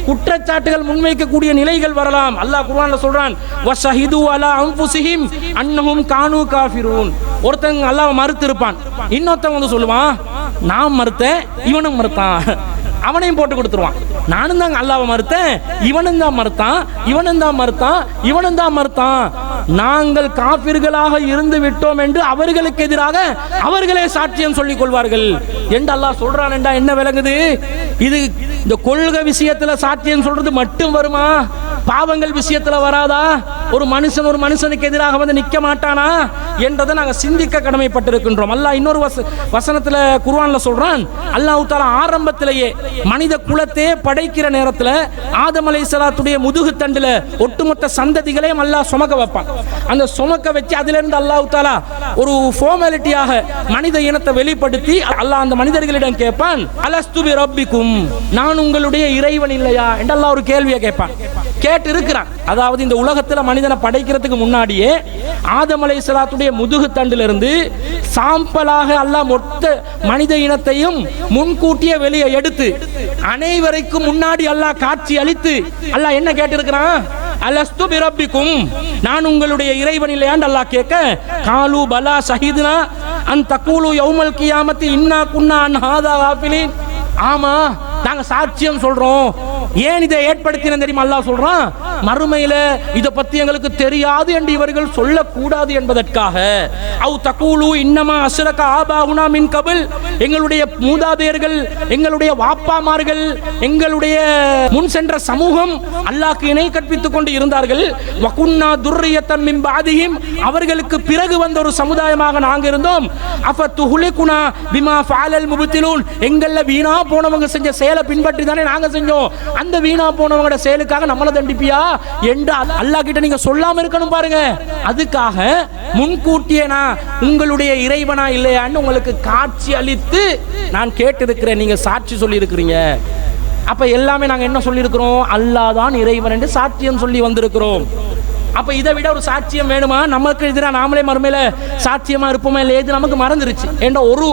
குற்றச்சாட்டுகள் முன்வைக்கக்கூடிய நிலைகள் வரலாம். அல்லாஹ் குர்ஆன்ல சொல்றான், வஷஹிது அலா அன்ஃபுஸிஹிம் அன்னஹும் கானூ காஃபிரூன். ஒருத்தன் அல்லாஹ் மறுத்து இருப்பான், இன்னொருத்தன் வந்து சொல்லுவான், நான் மறுத்தேன், இவனும் மறுத்தான், அவனையும் போட்டு கொடுத்துருவான். நானும் தான் அல்லாஹ்வை மறுத்தேன், இவனும் தான் மறுத்தான், இவனும் தான் மறுத்தான், இவனும் தான் மறுத்தான். நாங்கள் காபிர்களாக இருந்து விட்டோம் என்று அவர்களுக்கு எதிராக அவர்களே சாட்சியம் சொல்லிக் கொள்வார்கள் என்று அல்லாஹ் சொல்றான். என்றா என்ன விளங்குது? இது இந்த கொள்கை விஷயத்துல சாட்சியம் சொல்றது மட்டும் வருமா? பாவங்கள் விஷயத்துல வராதா? ஒரு மனுஷன் ஒரு மனுஷனுக்கு எதிராக வந்து நிற்க மாட்டானா என்றதை நாங்கள் சிந்திக்க கடமைப்பட்டிருக்கின்றோம். அல்லாஹ் இன்னொரு வசனத்துல குர்ஆன்ல சொல்றான், அல்லாஹ் தஆலா ஆரம்பத்திலேயே மனித குலத்தையே படைக்கிற நேரத்தில் ஆதம் அலைஹிஸ்ஸலாத்துடைய முதுகு தண்டுல ஒட்டுமொத்த சந்ததிகளையும் அல்லாஹ் சுமக்க வைப்பான். அந்த சுமக்க வச்சு அதிலிருந்து அல்லாஹ் தஆலா ஒரு ஃபார்மாலிட்டியாக மனித இனத்தை வெளிப்படுத்தி அல்லாஹ் அந்த மனிதர்களிடம் கேட்பான், அலஸ்து பி ரப்பிக்கும், நான் உங்களுடைய இறைவன் இல்லையா என்று அல்லாஹ் ஒரு கேள்வியை கேட்பான். கேட்டு இருக்கிறான். அதாவது இந்த உலகத்தில் மனிதனை படைக்கிறதுக்கு முன்னாடியே ஆதம் அலைஹிஸ்ஸலாத்துடைய முதுகு தண்டிலிருந்து சாம்பலாக அல்லாஹ் மொத்த மனித இனத்தையும் முன்கூட்டியே வெளியே எடுத்து அனைவருக்கும் முன்னாடி அல்லாஹ் காட்சி அளித்து அல்லாஹ் என்ன கேட்டிருக்கிறான்? அலஸ்து பி ரப்பிக்கும், நான் உங்களுடைய இறைவன் இல்லையான்னு அல்லாஹ் கேட்க, காலு பலா ஷஹீதுனா அன் தகூலு யௌமல் கியாமத்தி இன்னா குன்னா அன் ஹாதா காஃபிலின். ஆமா, நாங்க சாட்சியம் சொல்றோம். ஏன் இதை ஏற்படுத்தின தெரியுமா? அல்லாஹ் சொல்றான், மறுமையில இத பத்தி எங்களுக்கு தெரியாது என்று இவர்கள் சொல்லக்கூடாது என்பதற்காக அவு தகூலு இன்னமா அஸ்ரக ஆபாஉனா மின் கபில், எங்களுடைய மூதாதையர்கள், எங்களுடைய வாப்பாமார்கள், எங்களுடைய முன் சென்ற சமூகம் அல்லாஹ்க்கு இணை கற்பித்துக் கொண்டு இருந்தார்கள். வகுன்னா துர்ரியத்தன் மின் பாதிஹிம், அவர்களுக்கு பிறகு வந்த ஒரு சமுதாயமாக நாங்க இருந்தோம். அஃபத்துஹுலிகுனா பிமா ஃபஅலல் முப்திலூன், எங்கள்ல வீணா போனவங்க செஞ்ச செயலை பின்பற்றி தானே நாங்க செஞ்சோம், அந்த வீணா போனவங்களோட செயலுக்காக நம்மள தண்டிப்பியா என்று அல்லாஹ் கிட்ட நீங்க சொல்லாம இருக்கணும் பாருங்க. அதுக்காக முன்கூட்டியே நான் உங்களுடைய இறைவனா இல்லையான்னு உங்களுக்கு காட்சி அளித்து நான் கேட்டிருக்கிறேன், நீங்க சாட்சி சொல்லி இருக்கிறீங்க. அப்ப எல்லாமே நாங்க என்ன சொல்லி இருக்கிறோம், அல்லாஹ் தான் இறைவன் என்று சாட்சியம் சொல்லி வந்திருக்கிறோம். அப்ப இதை விட ஒரு சாட்சியம் வேணுமா? நமக்கு எதிராக நாமளே மறுமையில சாட்சியமா இருப்போமா இல்லையா? இது நமக்கு மறந்துருச்சு. என்ற ஒரு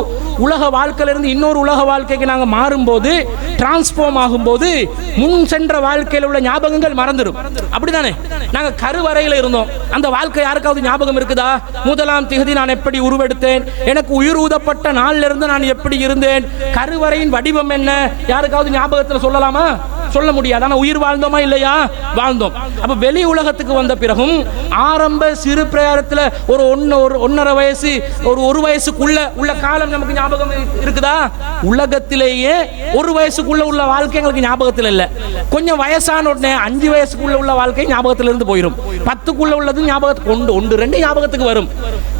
உலக வாழ்க்கையில இருந்து இன்னொரு உலக வாழ்க்கைக்கு நாங்க மாறும்போது, டிரான்ஸ்ஃபார்ம் ஆகும்போது முன் சென்ற வாழ்க்கையில் உள்ள ஞாபகங்கள் மறந்துடும். அப்படிதானே? நாங்க கருவறையில இருந்தோம், அந்த வாழ்க்கை யாருக்காவது ஞாபகம் இருக்குதா? முதலாம் திகதி நான் எப்படி உருவெடுத்தேன், எனக்கு உயிர் ஊதப்பட்ட நாள்ல இருந்து நான் எப்படி இருந்தேன், கருவறையின் வடிவம் என்ன, யாருக்காவது ஞாபகத்தில் சொல்லலாமா? சொல்ல முடியாது. ஆனா உயிர் வாழ்ந்தோமா இல்லையா? வாழ்ந்தோம். அப்ப வெளி உலகத்துக்கு வந்த பிறகும் ஆரம்ப சிறு பிரயாணத்துல ஒரு 1.5 வயசு, ஒரு வயசுக்குள்ள உள்ள காலம் நமக்கு ஞாபகம் இருக்குதா? உலகத்திலேயே 1 வயசுக்குள்ள உள்ள வாழ்க்கை எங்களுக்கு ஞாபகத்தில் இல்ல. கொஞ்சம் வயசான உடனே 5 வயசுக்குள்ள உள்ள வாழ்க்கை ஞாபகத்தில் இருந்து போயிடும். 10க்குள்ள உள்ளது ஞாபகத்துக்கு 1-2 ஞாபகத்துக்கு வரும்.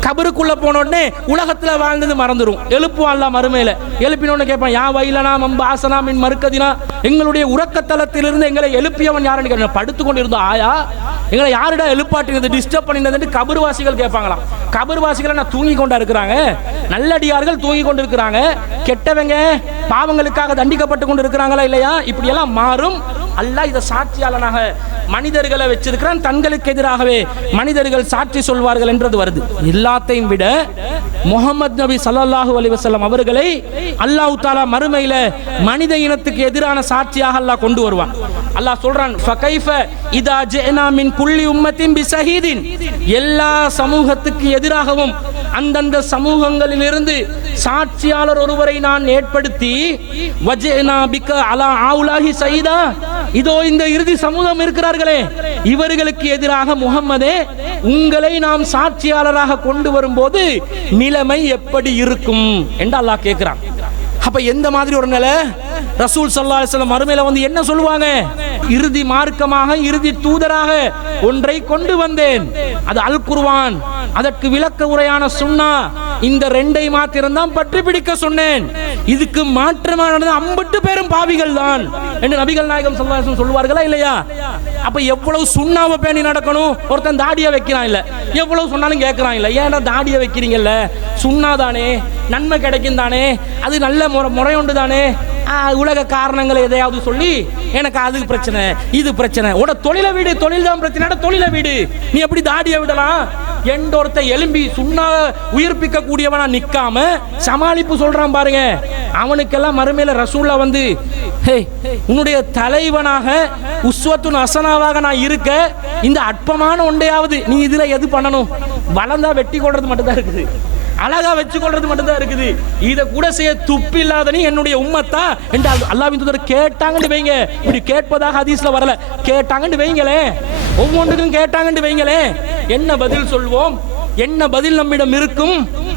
கபருக்குள்ள போன உடனே உலகத்துல வாழ்ந்தது மறந்துடும். எழுப்புவான்ல மறுமையில, எழுப்பினோன்னு கேட்பான், யா வைலனா மம்ப ஆசனா மின் மறுக்கதினா, எங்களுடைய உறக்கத்தலத்திலிருந்து எங்களை எழுப்பியவன் யாருன்னு படுத்து கொண்டு இருந்தோம் ஆயா, எங்களை யாருடா எழுப்பாட்டினது, டிஸ்டர்ப் பண்ணினது கபர்வாசிகள் கேட்பாங்களாம். கபர்வாசிகள் நான் தூங்கி கொண்டா இருக்கிறாங்க, நல்லடியார்கள் தூங்கி கொண்டு இருக்கிறாங்க, கெட்டவங்க பாவங்களுக்காக தண்டிக்கப்பட்டு கொண்டு இருக்கிறாங்களா இல்லையா? இப்படி எல்லாம் மாறும். அல்லாஹ் இதை சாட்சியாளனாக மனிதர்களை வச்சிருக்கிறான், தங்களுக்கு எதிராகவே மனிதர்கள் சாட்சி சொல்வார்கள் என்றது வருது. எல்லாத்தையும் விட முஹம்மது நபி ஸல்லல்லாஹு அலைஹி வஸல்லம் அவர்களை அல்லாஹ் தஆலா மறுமையில மனித இனத்துக்கு எதிரான சாட்சியாக அல்லாஹ் கொண்டு வருவான். அல்லாஹ் சொல்றான், ஃபகைஃப இதா ஜஅனா மின் குல்லி உம்மத்தின் பிஸஹீதின், எல்லா சமூகத்துக்கு எதிராகவும் அந்தந்த சமூகங்களிலிருந்து சாட்சியாளர் ஒருவரை நான் ஏற்படுத்தி வஜஅனா பிக அலா ஆவுலாஹி ஸைதா, இதோ இந்த இறுதி சமூகம் இருக்கிறார்களே இவர்களுக்கு எதிராக முஹம்மதே உங்களை நாம் சாட்சியாளராக கொண்டு வரும்போது நிலைமை எப்படி இருக்கும் என்று அல்லாஹ் கேட்கிறான். அப்ப எந்த மாதிரி ஒரு நிலை? ரசூல் ஸல்லல்லாஹு அலைஹி வஸல்லம் மறுமையில வந்து என்ன சொல்லுவாங்க? இறுதி மார்க்கமாக, இறுதி தூதராக ஒன்றை கொண்டு வந்தேன், அது அல் குர்ஆன், அதற்கு விளக்க உரையான சுன்னா, இந்த 2ஐ மாத்திரம் தான் பற்றி பிடிக்க சொன்னேன், இதுக்கு மாற்றமானது 50 பேரும் பாவிகள் தான் என்று நபிகள் நாயகம் ஸல்லல்லாஹு அலைஹி வஸல்லம் சொல்வார்களா இல்லையா? அப்ப எவ்வளவு சுண்ணாவை பேணி நடக்கணும். ஒருத்தன் தாடியை வைக்கிறான் இல்ல, எவ்வளவு சொன்னாலும் கேட்கிறான் இல்ல, ஏன்னா தாடியை வைக்கிறீங்கல்ல, சுண்ணா தானே, நன்மை கிடைக்கும் தானே, அது நல்ல முறையுண்டு தானே, உலக காரணங்களை எதையாவது சொல்லி எனக்கு அது பிரச்சனை இது பிரச்சனை, உட தொழிலை வீடு, தொழில் தான் பிரச்சனை, தொழிலை வீடு, நீ எப்படி தாடியை விடலாம் என்றொருத்த எலும்பி சுண்ணா உயிர்ப்பிக்க கூடியவனா நிக்காம சமாளிப்பு சொல்றான் பாருங்க. அவனுக்கெல்லாம் மறுமையில ரசூல்லா வந்து, ஹே உன்னுடைய தலைவனாக உஸ்வத்துன் ஹஸனாவாக நான் இருக்க, இந்த அற்பமான ஒன்றையாவது நீ இதுல எது பண்ணணும்? வளர்ந்தா வெட்டி கொள்றது மட்டும்தான் இருக்குது, அழகா வச்சு கொள்றது மட்டும்தான் இருக்குது, இத கூட செய்ய துப்பு இல்லாத நீ என்னுடைய உம்மத்தா என்று அல்லாஹ்வின் தூதர் கேட்டாங்கன்னு வைங்க. இப்படி கேட்பதாக ஹதீஸ்ல வரல, கேட்டாங்கன்னு வைங்களே, ஒவ்வொன்றுக்கும் கேட்டாங்கன்னு வைங்களே, என்ன பதில் சொல்வோம்? என்ன பதில் நம்மிடம் இருக்கும்?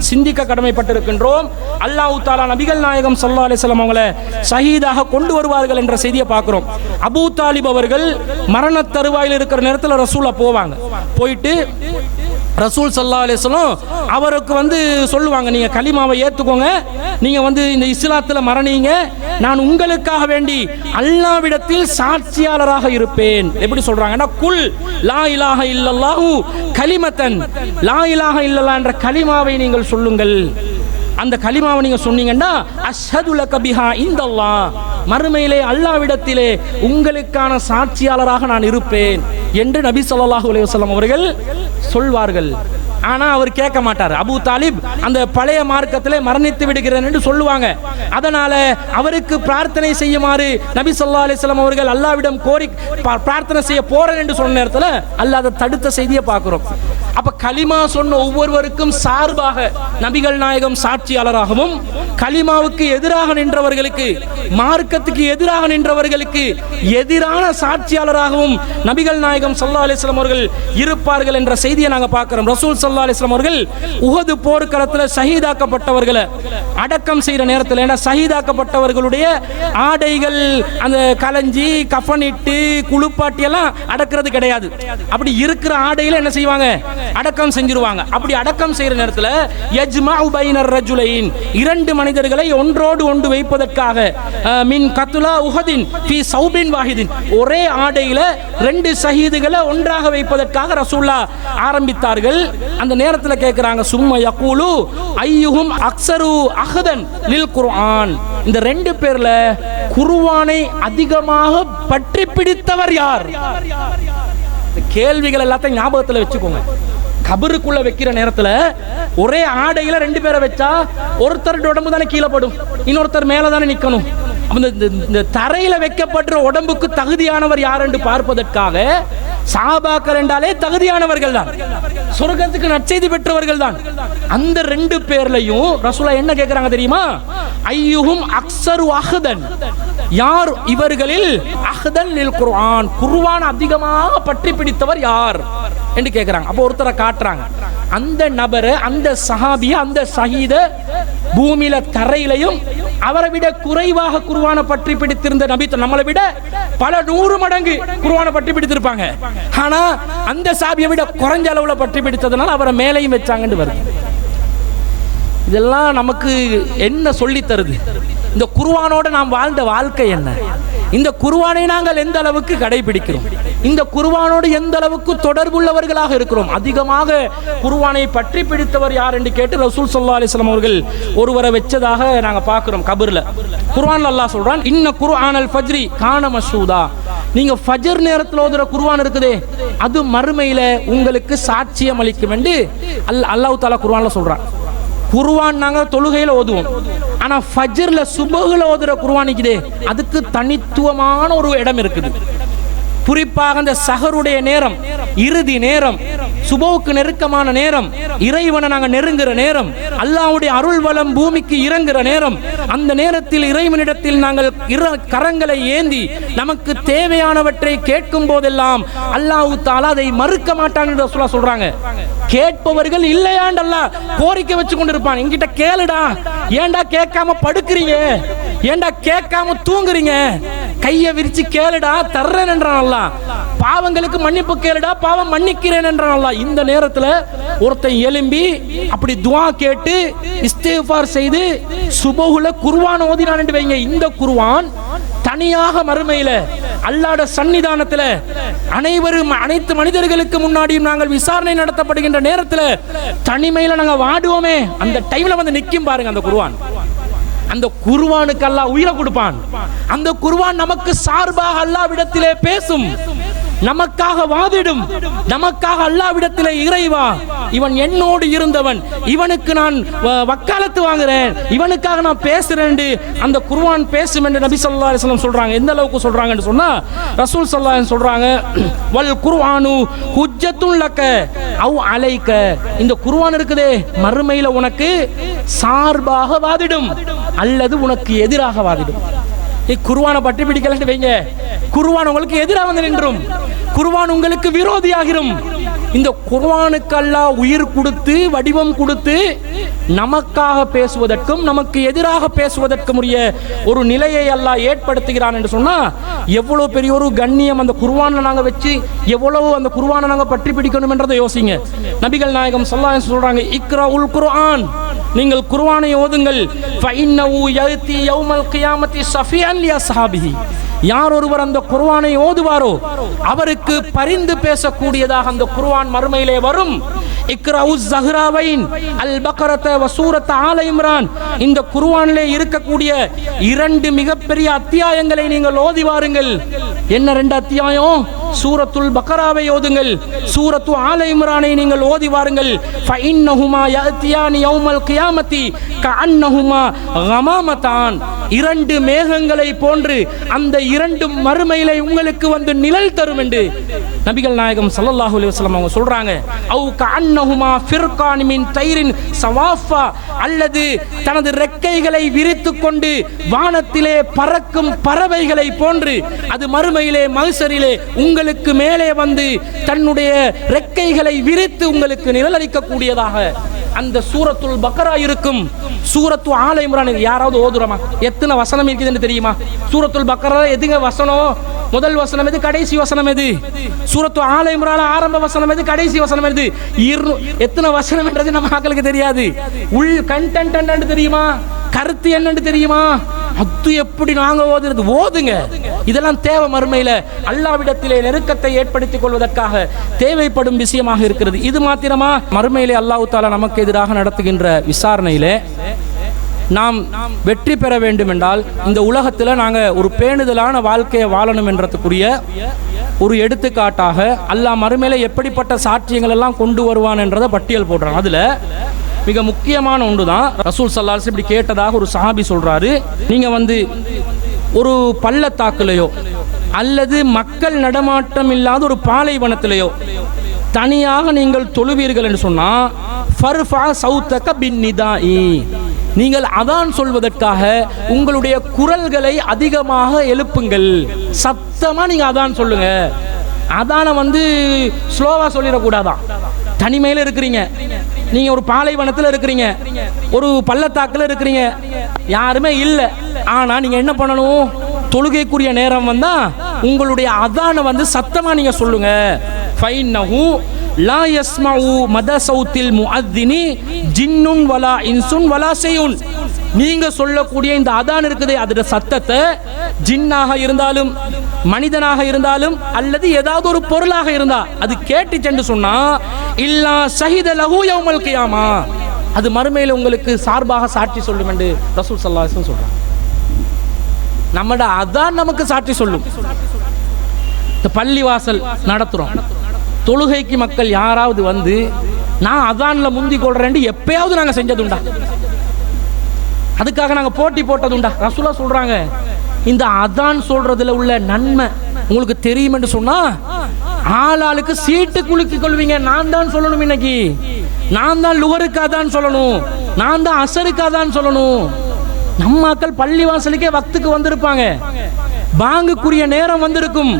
சிந்திக்க கடமைப்பட்டிருக்கின்றோம். அல்லாஹ் தஆலா நபிகள் நாயகம் ஸல்லல்லாஹு அலைஹி வஸல்லம் அவங்களை ஷஹீதாக கொண்டு வருவார்கள் என்ற செய்தியை பார்க்கிறோம். அபூ தாலிப் அவர்கள் மரண தருவாயில் இருக்கிற நேரத்தில் ரசூலா போவாங்க. போயிட்டு ரசூல் ஸல்லல்லாஹு அலைஹி வஸல்லம் அவருக்கு வந்து சொல்லுவாங்க, நீங்க கலிமாவை ஏத்துக்கோங்க, நீங்க வந்து இந்த இஸ்லாத்துல மரணிங்க, நான் உங்களுக்காக வேண்டி அல்லாஹ்விடத்தில் சாட்சியாளராக இருப்பேன். எப்படி சொல்றாங்கன்னா, குல் லா இலாஹ இல்லல்லாஹு கலிமத்தன், லா இலாஹ இல்லல்லாஹ் என்ற கலிமாவை நீங்கள் சொல்லுங்கள். அந்த கலிமாவை நீங்க சொன்னீங்கன்னா அஷ்ஹது லக பிஹா இந்தல்லாஹ், மறுமையிலே அல்லாஹ்விடத்திலே உங்களுக்கான சாட்சியாளராக நான் இருப்பேன் என்று நபி ஸல்லல்லாஹு அலைஹி வஸல்லம் அவர்கள் சொல்வார்கள். ஆனா அவர் கேட்க மாட்டார். அபூ தாலிப் அந்த பழைய மார்க்கத்திலே மரணித்து விடுகிறேன் என்று சொல்லுவாங்க. அதனால அவருக்கு பிரார்த்தனை செய்யுமாறு நபி ஸல்லல்லாஹு அலைஹி வஸல்லம் அவர்கள் அல்லாஹ்விடம் கோரி பிரார்த்தனை செய்ய போறேன் என்று சொன்ன நேரத்தில் அல்லாஹ் அதை தடுத்த செய்தியை பார்க்கிறோம். அப்ப கலிமா சொன்ன ஒவ்வொருவருக்கும் சார்பாக நபிகள் நாயகம் சாட்சியாளராகவும், கலிமாவுக்கு எதிராக நின்றவர்களுக்கு, மார்க்கத்துக்கு எதிராக நின்றவர்களுக்கு எதிரான சாட்சியாளராகவும் நபிகள் நாயகம் ஸல்லல்லாஹு அலைஹி வஸல்லம் அவர்கள் இருப்பார்கள் என்ற செய்தியை நாங்கள் பார்க்கிறோம். ரசூல் ஸல்லல்லாஹு அலைஹி வஸல்லம் அவர்கள் உஹது போர்க்களத்தில் ஷஹீதாக்கப்பட்டவர்களை அடக்கம் செய்கிற நேரத்தில், ஏன்னா ஷஹீதாக்கப்பட்டவர்களுடைய ஆடைகள் அந்த கலஞ்சி கஃனிட்டு குளிப்பாட்டி எல்லாம் அடக்கிறது கிடையாது. அப்படி இருக்கிற ஆடையில என்ன செய்வாங்க, அடக்கம் செஞ்சிருவாங்க. அப்படி அடக்கம் செய்யற நேரத்தில் யஜ்மஉ பைனர் ரஜுலைன், இரண்டு மனிதர்களை ஒன்றோடு ஒன்று வைப்பதற்காக, மின் கத்லா உஹதின் ஃபீ ஸௌபின் வாஹிதின், ஒரே ஆடையில ரெண்டு ஷஹீதுகளை ஒன்றாக வைப்பதற்காக ரசூலுல்லாஹ் ஆரம்பித்தார்கள். அந்த நேரத்தில் கேட்கிறாங்க, சும்ம யகூலு ஐயுஹும் அக்ஸரு அஹ்தன் லில் குர்ஆன், இந்த ரெண்டு பேர்ல குர்ஆனை அதிகமாக பற்றி பிடித்தவர் யார்? கேள்விகள் எல்லாத்தையும் ஞாபகத்தில் வச்சுக்கோங்க. கபருக்குள்ள வைக்கிற நேரத்தில் ஒரே ஆடையில ரெண்டு பேரை வச்சா ஒருத்தர் உடம்பு தானே கீழே படும், இன்னொருத்தர் மேல தானே நிக்கணும். இந்த தரையில வைக்கப்படுற உடம்புக்கு தகுதியானவர் யார் என்று பார்ப்பதற்காக சஹாபாக்கள் என்றாலே தகுதியானவர்கள் தான், சொர்க்கத்துக்கு நற்செய்தி பெற்றவர்கள் தான். அந்த ரெண்டு பேர்லையும் ரசூலுல்லாஹ் என்ன கேட்கிறாங்க தெரியுமா? ஐயுஹும் அக்ஸரு அஹ்தன், யார் இவர்களில் அஹ்தன் லில் குர்ஆன், குர்ஆன் அதிகமாக பற்றி பிடித்தவர் யார் என்று கேட்கிறாங்க. அப்போ ஒருத்தரை காட்டுறாங்க. அந்த நபரை, அந்த சஹாபிய, அந்த ஷஹீத பூமியில தரையிலையும் அவரை விட குறைவாக குர்ஆனை பற்றி பிடித்திருந்த நபி, நம்மளை விட பல 100 மடங்கு குர்ஆனை பற்றி பிடித்திருப்பாங்க. ஆனா அந்த சஹாபியை விட குறைஞ்ச அளவுல பற்றி பிடித்ததுனால அவரை மேலையும் வச்சாங்கன்னு வருது. இதெல்லாம் நமக்கு என்ன சொல்லி தருது? இந்த குர்ஆனோட நாம் வாழ்ந்த வாழ்க்கை என்ன? இந்த குர்ஆனை நாங்கள் எந்த அளவுக்கு கடைபிடிக்கிறோம்? இந்த குர்ஆனோடு எந்த அளவுக்கு தொடர்புள்ளவர்களாக இருக்கிறோம்? அதிகமாக குர்ஆனை பற்றி பிடித்தவர் யார் என்று கேட்டு ரசூல் ஸல்லல்லாஹு அலைஹி வஸல்லம் அவர்கள் ஒருவரை வச்சதாக நாங்க பார்க்கிறோம். கபர்ல குர்ஆன்ல அல்லாஹ் சொல்றான், இன்ன குர்ஆனல் ஃபஜ்ரி கான மஷூதா, நீங்க ஃபஜர் நேரத்தில் ஓதுற குர்ஆன் இருக்குதே அது மறுமையில உங்களுக்கு சாட்சியம் அளிக்கும் என்று அல்லாஹ் தஆலா குர்ஆன்ல சொல்றான். குர்ஆன் நாங்க தொழுகையில ஓதுவோம், ஆனா ஃபஜ்ர்ல சுபஹ்ல ஓதுற குர்ஆன் இருக்குதே அதுக்கு தனித்துவமான ஒரு இடம் இருக்குது. குறிப்பாக அந்த சஹருடைய நேரம், இறுதி நேரம், சுபவுக்கு நெருக்கமான நேரம், இறைவனை நாங்கள் நெருங்குற நேரம், அல்லாஹ்வுடைய அருள் வளம் பூமிக்கு இறங்குற நேரம், அந்த நேரத்தில் இறைவனிடத்தில் நாங்கள் கரங்களை ஏந்தி நமக்கு தேவையானவற்றை கேட்கும் போதெல்லாம் அல்லாஹ் தஆலா அதை மறுக்க மாட்டான்னு ரசூலுல்லாஹ் சொல்றாங்க. கேட்பவர்கள் இல்லையாண்டு அல்லாஹ் கோரிக்கை வச்சு கொண்டிருப்பான். என்கிட்ட கேளுடா, ஏண்டா கேட்காம படுக்கிறீங்க, ஏண்டா கேட்காம தூங்குறீங்க, கையை விரிச்சு கேளுடா தர்றேன் என்றான் அல்லாஹ். பாவங்களுக்கு மன்னிப்பு கேளுடா, பாவம் மன்னிக்கிறேன் என்றான் அல்லாஹ். இந்த நேரத்தில் ஒருத்தன் எழும்பி அப்படி துஆ கேட்டு இஸ்திக்ஃபார் செய்து சுபஹுல குர்ஆன் ஓதினான் என்று வைங்க, இந்த குர்ஆன் தனியாக மறுமையில அல்லாஹ்வுடைய சன்னிதானத்துல அனைத்து மனிதர்களுக்கு முன்னாடியும் நாங்கள் விசாரணை நடத்தப்படுகின்ற நேரத்தில் தனிமையில நாங்கள் வாடுவோமே, அந்த டைம்ல வந்து நிக்கும் பாருங்க அந்த குர்ஆன். அந்த குர்ஆனுக்கு அல்லாஹ் உயிரை கொடுப்பான். அந்த குர்ஆன் நமக்கு சார்பாக அல்லாஹ்விடத்திலே பேசும், நமக்காக வாதிடும், நமக்காக அல்லாஹ்விடத்திலே இறைவா இவன் என்னோடு இருந்தவன், இவனுக்கு நான் வக்காலத்து வாங்குறேன், இவனுக்காக நான் பேசுறேன் என்று அந்த குர்ஆன் பேசும் என்று நபி ஸல்லல்லாஹு அலைஹி வஸல்லம் சொல்றாங்க. எந்த அளவுக்கு சொல்றாங்கன்னு சொன்னா ரசூல் ஸல்லல்லாஹு அலைஹி வஸல்லம் சொல்றாங்க, வல் குர்ஆனு ஹுஜ்ஜத்துல் லக அவ் அலைக, இந்த குர்ஆன் இருக்குதே மறுமையில உனக்கு சார்பாக வாதிடும் அல்லது உனக்கு எதிராக வாதிடும். குர்ஆனை பற்றி பிடிக்கலன்னு வைங்க, குர்ஆன் உங்களுக்கு எதிராக வந்து நின்றும், குர்ஆன் உங்களுக்கு விரோதியாகிரும். இந்த குர்ஆனுக்கு அல்லாஹ் உயிர் கொடுத்து வடிவம் கொடுத்து நமக்காக பேசுவதற்கும் நமக்கு எதிராக பேசுவதற்கும் உரிய ஒரு நிலையை அல்லாஹ் ஏற்படுத்துகிறான் என்று சொன்னா எவ்வளவு பெரிய ஒரு கண்ணியம் அந்த குர்ஆனை நாங்க வச்சு எவ்வளவு அந்த குர்ஆனை நாங்க பற்றி பிடிக்கணும் என்றதை யோசிங்க. நபிகள் நாயகம் ஸல்லல்லாஹு அலைஹி வஸல்லம் சொல்றாங்க, இக்ராஉல் குர்ஆன், நீங்கள் குர்ஆனை ஓதுங்கள், ஃபஇன்னஹு யஅதி யௌமல் கியாமத்தி ஷஃபியன் லி அஸ்ஹாபிஹி, யார் ஒருவர் அந்த குர்ஆனை ஓதுவாரோ அவருக்கு பரிந்து பேசக்கூடியதாக அந்த குர்ஆன் மறுமையிலே வரும். இக்ராஉஸ் ஸஹ்ராவைன் அல் பக்ரத வ சூரத் ஆல இம்ரான், இந்த குர்ஆனிலே இருக்கக்கூடிய 2 மிகப்பெரிய அத்தியாயங்களை நீங்கள் ஓதி வாருங்கள். என்ன 2 அத்தியாயம்? சூரத்துல் பக்கராவை ஓதுங்கள், சூரத்து ஆல இம்ரானை நீங்கள் ஓதி வாருங்கள். ஃபஇன்னஹுமா யஅத்தியானி யௌமல் கியாமத்தி கஅன்னஹுமா கமாமதான். இரண்டு மேகங்களை போன்று அந்த இரண்டு மறுமையிலே உங்களுக்கு வந்து நிழல் தரும் என்று நபிகள் நாயகம் ஸல்லல்லாஹு அலைஹி வஸல்லம் அவங்க சொல்றாங்க. அவு கஅன்னஹுமா ஃபிர்கான் மின் தைரின் சவாஃபா, அல்லது தனது ரெக்கைகளை விரித்துக் கொண்டு வானத்திலே பறக்கும் பறவைகளை போன்று அது மறுமையிலே மஹ்ஷரிலே உங்களுக்கு மேலே வந்து தன்னுடைய ரெக்கைகளை விரித்து உங்களுக்கு நிழலளிக்கக்கூடியதாக அந்த சூரத்துல் பக்கரா இருக்கும். சூரத்து ஆல இம்ரான் யாராவது ஓதுறமா? எத்தனை வசனம் இருக்குதுன்னு தெரியுமா? சூரத்துல் பக்கரா எதுங்க வசனம்? முதல் வசனம் எது, கடைசி வசனம் எது? சூரத்து ஆல இம்ரான் ஆரம்ப வசனம் எது, கடைசி வசனம் எது? எத்தனை வசனம் என்றது நம்ம மக்களுக்கு தெரியாது. உள் கண்டென்ட் என்னன்னு தெரியுமா? கருத்து என்னன்னு தெரியுமா? அது எப்படி நாங்க ஓதுறது? ஓதுங்க. இதெல்லாம் தேவை மறுமையில அல்லாஹ்விடத்திலே நெருக்கத்தை ஏற்படுத்திக் கொள்வதற்காக தேவைப்படும் விஷயமாக இருக்கிறது. இது மாத்திரமா? மறுமையிலே அல்லாஹ் தஆலா நமக்கு எதிராக நடத்துகின்ற விசாரணையிலே நாம் வெற்றி பெற வேண்டும் என்றால் இந்த உலகத்தில் நாங்கள் ஒரு பேணுதலான வாழ்க்கையை வாழணும் என்றதுக்குரிய ஒரு எடுத்துக்காட்டாக அல்லாஹ் மறுமையில எப்படிப்பட்ட சாட்சியங்கள் எல்லாம் கொண்டு வருவான் என்றதை பட்டியல் போடுறான். அதுல மிக முக்கியமான ஒன்று தான் ரசூல் ஸல்லல்லாஹு அலைஹி வஸல்லம் இப்படி கேட்டதாக ஒரு சஹாபி சொல்றாரு. நீங்க வந்து ஒரு பள்ளத்தாக்குலையோ அல்லது மக்கள் நடமாட்டம் இல்லாத ஒரு பாலைவனத்திலேயோ தனியாக நீங்கள் தொழுவீர்கள் என்று சொன்னா ஃபர்ஃபா சௌதக பின்னிதாஇ, நீங்கள் அதான் சொல்வதற்காக உங்களுடைய குரல்களை அதிகமாக எழுப்புங்கள். சத்தமா நீங்க அதான் சொல்லுங்க. அதான வந்து ஸ்லோவா சொல்லிடக்கூடாதான். தனிமையில் இருக்கிறீங்க, நீங்க ஒரு பாலைவனத்தில் இருக்கிறீங்க, ஒரு பள்ளத்தாக்குல இருக்கிறீங்க, யாருமே இல்லை. ஆனா நீங்க என்ன பண்ணணும்? தொழுகைக்குரிய நேரம் வந்தா உங்களுடைய அதான வந்து சத்தமா நீங்க சொல்லுங்க. ஃபைன்னஹு லா யஸ்மஉ மத சௌத்தில் முஅத்தினி ஜின்னுன் வலா இன்சுன் வலா ஷைஉன். நீங்க சொல்லக்கூடிய இந்த அதான் இருக்குது, அதோட சத்தத்தை ஜின்னாக இருந்தாலும் மனிதனாக இருந்தாலும் அல்லது ஏதாவது ஒரு பொருளாக இருந்தா அது கேட்டுச்சென்று சொன்னா இல்லா ஷஹீத லஹு யௌமல் கியாமா, அது மறுமையில உங்களுக்கு சார்பாக சாட்சி சொல்லும் என்று ரசூல் ஸல்லல்லாஹு அலைஹி வஸல்லம் சொல்றாங்க. நம்மட அதான் நமக்கு சாட்சி சொல்லும். இந்த பள்ளிவாசல் நடத்துறோம், தொழுகைக்கு மக்கள் யாராவது வந்து நான் அதான்ல முந்தி கொள்றேன் எப்பயாவது நாங்க செஞ்சதுண்டா? அதுக்காக நாங்க போட்டி போட்டதுண்டா? ரசூலுல்லாஹ் சொல்றாங்க இந்த அதான் சொல்றதுல உள்ள நன்மை உங்களுக்கு தெரியும் என்று சொன்னா ஆளாளுக்கு சீட்டு குலுக்கி கொள்வீங்க. நான் தான் சொல்லணும், இன்னைக்கு நான் தான் லுகருக்கு அதான் சொல்லணும், நான் தான் அசருக்கு அதான் சொல்லணும். நம்ம மக்கள் பள்ளிவாசலுக்கே வக்துக்கு வந்திருப்பாங்க, பாங்குக்குரிய நேரம் வந்திருக்கும்,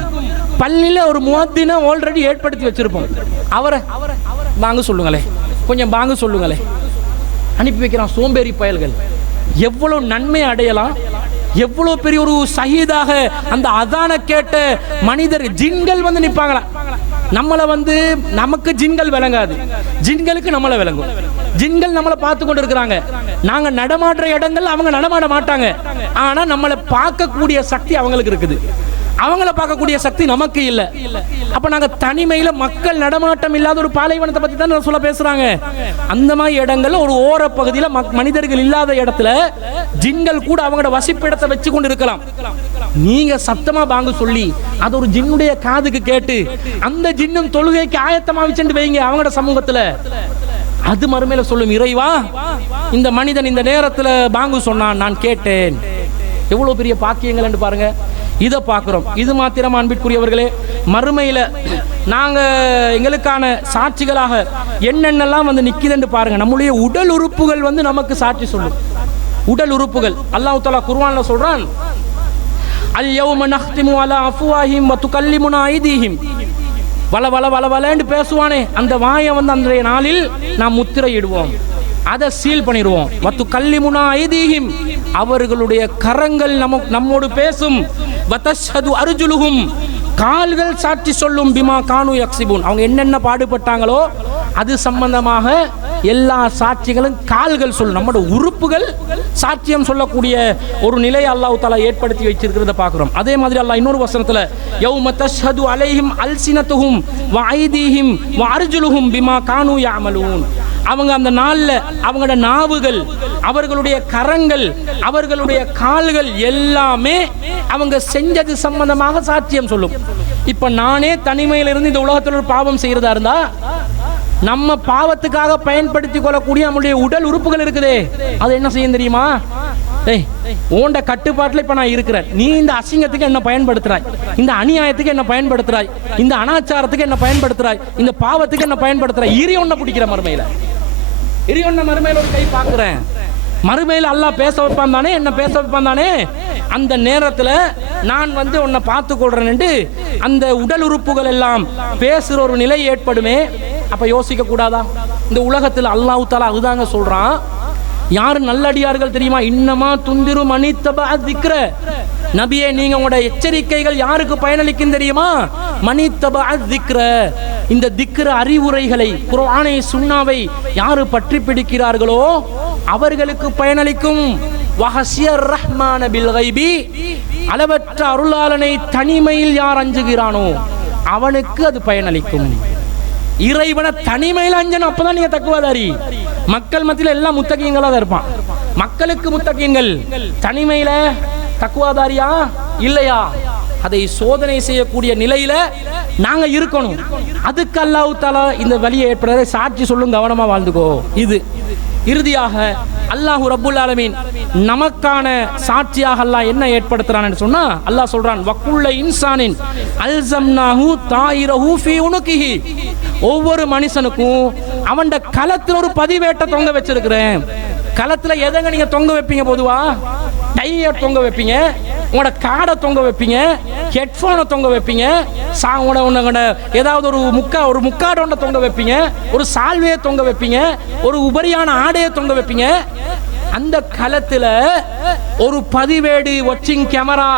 பள்ளியில ஒரு முஅத்தினை ஆல்ரெடி ஏற்படுத்தி வச்சிருப்போம். அவரை பாங்கு சொல்லுங்களே, கொஞ்சம் பாங்கு சொல்லுங்களே, அனுப்பி வைக்கிறான். சோம்பேறி பயல்கள் எவ்வளவு நன்மை அடையலாம், எவ்வளவு பெரிய ஒரு ஷஹீதாக அந்த அதான கேட்ட மனிதர் ஜின்கள் வந்து நிற்பாங்களா. நம்மளை வந்து நமக்கு ஜின்கள் விளங்காது, ஜின்களுக்கு நம்மளை விளங்கும். ஜின்கள் நம்மளை பார்த்து கொண்டு இருக்கிறாங்க, நாங்க நடமாடுற இடங்கள் அவங்க நடமாட மாட்டாங்க. ஆனா நம்மளை பார்க்கக்கூடிய சக்தி அவங்களுக்கு இருக்குது, அவங்கள பார்க்கக்கூடிய சக்தி நமக்கு இல்லை. அப்ப நாங்க தனிமையில மக்கள் நடமாட்டம் இல்லாத ஒரு பாலைவனத்தை பத்தி தான் சொல்ல பேசுறாங்க. அந்த மாதிரி இடங்கள்ல ஒரு ஓர பகுதியில மனிதர்கள் இல்லாத இடத்துல ஜின்கள் கூட அவங்களோட வசிப்பிடத்தை வச்சு கொண்டு இருக்கலாம். நீங்க சத்தமா பாங்கு சொல்லி அது ஒரு ஜின்னுடைய காதுக்கு கேட்டு அந்த ஜின்னும் தொழுகைக்கு ஆயத்தமா வச்சுட்டு வைங்க அவங்களோட சமூகத்துல. அது மறுமையில சொல்லும், இறைவா இந்த மனிதன் இந்த நேரத்துல பாங்கு சொன்னான், நான் கேட்டேன். எவ்வளவு பெரிய பாக்கியங்கள் என்று பாருங்க. இதை பார்க்கிறோம். இது மாத்திரம் அன்பிற்குரியவர்களே, மறுமையில நாங்க எங்களுக்கான சாட்சிகளாக என்னென்னலாம் வந்து நிக்குதுன்னு பாருங்க. நம்முடைய உடல் உறுப்புகள் வந்து நமக்கு சாட்சி சொல்லும். உடல் உறுப்புகள் அல்லாஹ் தஆலா குர்ஆன்ல சொல்றான், அல் யௌம நஹ்திமு அலா அஃப்வாஹிம் வ துகல்லிமுனா ஐதீஹிம். வல வல வல வலன்னு பேசுவானே அந்த வாயை வந்து அன்றைய நாளில் நாம் முத்திரையிடுவோம், அதை சீல் பண்ணிடுவோம். வத்து கல்லிமுனா ஐதீஹிம், அவர்களுடைய கரங்கள் நம்மோடு பேசும். வதஷ்ஹது அர்ஜுலுஹும், கால்கள் சாட்சி சொல்லும். பிமா கானு யக்ஸிபூன், அவங்க என்னென்ன பாடுபட்டாங்களோ அது சம்பந்தமாக எல்லா சாட்சிகளும் கால்கள் சொல்லும். நம்மளோட உறுப்புகள் சாட்சியம் சொல்லக்கூடிய ஒரு நிலையை அல்லாஹ் தஆலா ஏற்படுத்தி வச்சிருக்கிறத பார்க்கிறோம். அதே மாதிரி அல்லாஹ் இன்னொரு வசனத்துல யௌம தஷ்ஹது அலைஹிம் அல்சினத்துஹும் வ ஐதீஹிம் வ அர்ஜுலுஹும் பிமா கானு யஅமலூன், அவங்க அந்த நாள்ல அவங்களோட நாவுகள், அவர்களுடைய கரங்கள், அவர்களுடைய கால்கள் எல்லாமே அவங்க செஞ்சது சம்பந்தமாக சாட்சியம் சொல்லும். இப்ப நானே தனிமையிலிருந்து இந்த உலகத்தில் ஒரு பாவம் செய்யறதா இருந்தா நம்ம பாவத்துக்காக பயன்படுத்தி கொள்ளக்கூடிய நம்முடைய உடல் உறுப்புகள் இருக்குதே, அது என்ன செய்யும் தெரியுமா? ஓண்ட கட்டுப்பாட்டில் இப்ப நான் இருக்கிறேன், நீ இந்த அசிங்கத்துக்கு என்ன பயன்படுத்துறாய், இந்த அநியாயத்துக்கு என்ன பயன்படுத்துறாய், இந்த அனாச்சாரத்துக்கு என்ன பயன்படுத்துறாய், இந்த பாவத்துக்கு என்ன பயன்படுத்துறாய். இரி ஒன்ன பிடிக்கிற மறுமையில, இரி ஒன்ன மறுமையில ஒரு கை பார்க்கிறேன். மறுமையில் அல்லாஹ் பேச வைப்பான் தானே, என்ன பேச வைப்பான் தானே. அந்த நேரத்தில் நான் உன்னை பார்த்து கொள்றேன் அந்த உடல் உறுப்புகள் எல்லாம் பேசுற ஒரு நிலை ஏற்படுமே. அப்ப யோசிக்க கூடாதா? இந்த உலகத்தில் அல்லாஹ் தஆலா அதுதாங்க சொல்றான். யாரு நல்லடியார்கள் தெரியுமா? இன்னமா துந்திரு மனித்தபா திக்ர. நபியே, நீங்க உங்களோட எச்சரிக்கைகள் யாருக்கு பயனளிக்கும் தெரியுமா? மனித்தபா திக்ர. இந்த திக்ர அறிவுரைகளை, குர்ஆனை சுன்னாவை யாரு பற்றி பிடிக்கிறார்களோ அவர்களுக்கு பயனளிக்கும். வஹசியர் ரஹ்மான பில் கைபி. அளவற்ற அருளாளனை தனிமையில் யார் அஞ்சுகிறானோ அவனுக்கு அது பயனளிக்கும். இறைவனை தனிமையில் அஞ்சணும், அப்பதான் நீங்க தக்குவாதாரி. மக்கள் மத்தியில் எல்லாம் முத்தகீன்களா தான் இருப்பான். மக்களுக்கு முத்தகீன்கள், தனிமையில தக்குவாதாரியா இல்லையா, அதை சோதனை செய்யக்கூடிய நிலையில நாங்க இருக்கணும். அதுக்கு அல்லாஹ் தஆலா இந்த வழியை ஏற்படுறதை சாட்சி சொல்லும், கவனமா வாழ்ந்துக்கோ. இது இறுதியாக அல்லாஹ் ரப்புல் ஆலமீன் நமக்கான சாட்சியாக அல்லாஹ் என்ன ஏற்படுத்துறான்னு சொன்னா, அல்லாஹ் சொல்றான், வக்குல்ல இன்சானின் அல்ஸம்னாஹு தாயிரஹு ஃபீ உனுகிஹி. ஒவ்வொரு மனுஷனுக்கும் அவன் களத்துல ஒரு பதிவேட்டை தொங்க வச்சிருக்கிறேன். களத்துல எதங்க நீங்க தொங்க வைப்பீங்க? பொதுவா டைய தொங்க வைப்பீங்க, உங்களோட காடை தொங்க வைப்பீங்க, ஹெட்போனை தொங்க வைப்பீங்க, ஏதாவது ஒரு முக்காடோண்ட தொங்க வைப்பீங்க, ஒரு சால்வையை தொங்க வைப்பீங்க, ஒரு உபரியான ஆடையை தொங்க வைப்பீங்க. அந்த களத்துல ஒரு பதிவேடு, வாட்சிங் கேமரா,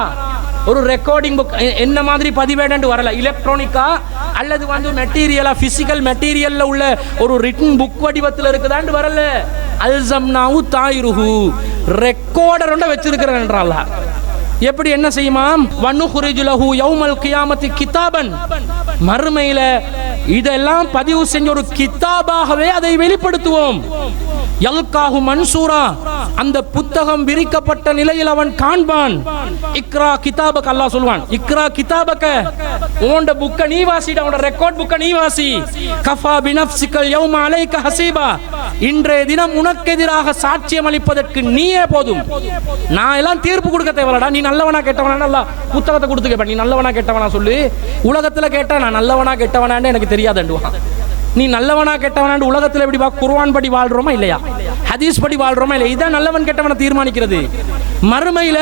ஒரு ரெக்கார்டிங் புக், என்ன மாதிரி பதிவேடு வரல, எலக்ட்ரானிக்கா அல்லது மெட்டீரியலா, பிசிக்கல் மெட்டீரியல்ல உள்ள ஒரு ரிட்டன் புக் வடிவத்தில் இருக்குதாண்டு வரல. அல்ஸம்னாஹு தாயிருஹு, ரெக்கார்டர் ஒன்றை வச்சிருக்கிறேன் என்றால் எப்படி என்ன செய்யுமா? வனுஹ்ரிஜு லஹு யௌமல் கியாமத்தி கிதாபன். மறுமையில இதெல்லாம் பதிவு செஞ்ச ஒரு கிதாபாகவே அதை வெளிப்படுத்துவோம். யல்காஹு மன்சூரா, அந்த புத்தகம் விரிக்கப்பட்ட நிலையில் அவன் காண்பான். இக்ரா கிதாபக, அல்லாஹ் சொல்வான், இக்ரா கிதாபக, உன்ட புக்க நீ வாசிடா, உன்ட ரெக்கார்ட் புக்க நீ வாசி. கஃபா பினஃப்ஸிகல் யௌம அலைக ஹஸீபா, இன்றைய தினம் உனக்கு எதிராக சாட்சியம் அளிப்பதற்கு நீயே போதும். நான் எல்லாம் தீர்ப்பு கொடுக்க தேவையில்லடா. நீ நல்லவனா கெட்டவனா அல்லாஹ் புத்தகத்தை கொடுத்து கேட்பான். நீ நல்லவனா கெட்டவனா சொல்லு. உலகத்துல கேட்டா நான் நல்லவனா கெட்டவனான்னு எனக்கு தெரியாதுண்டுவான். நீ நல்லவனா கெட்டவனான்னு உலகத்தில் எப்படி குர்ஆன் படி வாழ்றோமா இல்லையா, ஹதீஸ் படி வாழ்றோமா இல்லையா, இதான் நல்லவன் கெட்டவனை தீர்மானிக்கிறது. மறுமையில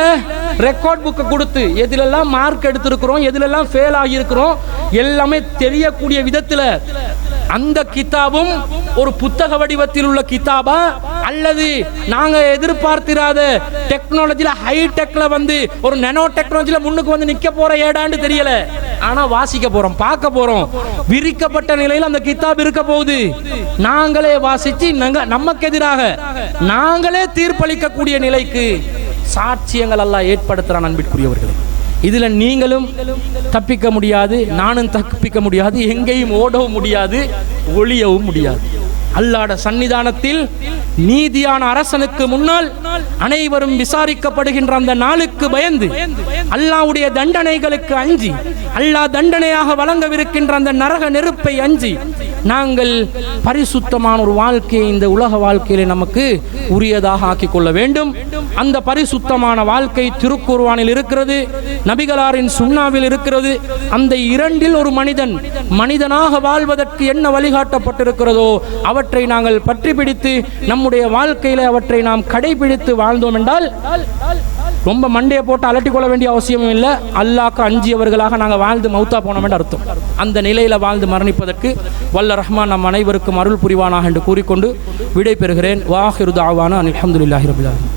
ரெக்கார்ட் புக்கை கொடுத்து எதிலெல்லாம் மார்க் எடுத்திருக்கிறோம், எதிலெல்லாம் ஃபெயில் ஆகியிருக்கிறோம் எல்லாமே தெரியக்கூடிய விதத்துல அந்த கிதாபும் ஒரு புத்தக வடிவத்தில் உள்ள கிதாபா, அல்லது நாங்க எதிர்பார்த்திராத டெக்னாலஜில ஹைடெக்ல ஒரு நானோ டெக்னாலஜில முன்னுக்கு நிக்க போற ஏடான்னு தெரியல. ஆனா வாசிக்க போறோம், பார்க்க போறோம். விரிக்கப்பட்ட நிலையில் அந்த கிதாப் இருக்க போகுது. நாங்களே வாசிச்சு நமக்கு எதிராக நாங்களே தீர்ப்பளிக்கக்கூடிய நிலைக்கு சாட்சியங்கள் அல்லாஹ் ஏற்படுத்துறான். அன்பிற்குரியவர்களே, இதுல நீங்களும் தப்பிக்க முடியாது, நானும் தப்பிக்க முடியாது, எங்கேயும் ஓடவும் முடியாது, ஒளியவும் முடியாது. அல்லாஹ்வுடைய சன்னிதானத்தில் நீதியான அரசனுக்கு முன்னால் அனைவரும் விசாரிக்கப்படுகின்ற அந்த நாளுக்கு பயந்து, அல்லாஹ்வுடைய தண்டனைகளுக்கு அஞ்சி, அல்லாஹ் தண்டனையாக வழங்கவிருக்கின்ற அந்த நரக நெருப்பை அஞ்சி நாங்கள் பரிசுத்தமான ஒரு வாழ்க்கையை இந்த உலக வாழ்க்கையிலே நமக்கு உரியதாக ஆக்கிக் கொள்ள வேண்டும். அந்த பரிசுத்தமான வாழ்க்கை திருக்குர்ஆனில் இருக்கிறது, நபிகளாரின் சுன்னாவில் இருக்கிறது. அந்த இரண்டில் ஒரு மனிதன் மனிதனாக வாழ்வதற்கு என்ன வழிகாட்டப்பட்டிருக்கிறதோ அவற்றை நாங்கள் பற்றி பிடித்து நம்முடைய வாழ்க்கையில அவற்றை நாம் கடைபிடித்து வாழ்ந்தோம் என்றால் ரொம்ப மண்டையை போட்டு அலட்டி கொள்ள வேண்டிய அவசியமும் இல்லை. அல்லாஹ்க்கு அஞ்சியவர்களாக நாங்கள் வாழ்ந்து மௌத்தா போனோம் என்று அர்த்தம். அந்த நிலையில வாழ்ந்து மரணிப்பதற்கு வல்ல ரஹ்மான் நம் அனைவருக்கும் அருள் புரிவானாக என்று கூறிக்கொண்டு விடை பெறுகிறேன். வாஹிரு தாவானா அல்ஹம்துலில்லாஹி ரப்பில் ஆலமீன்.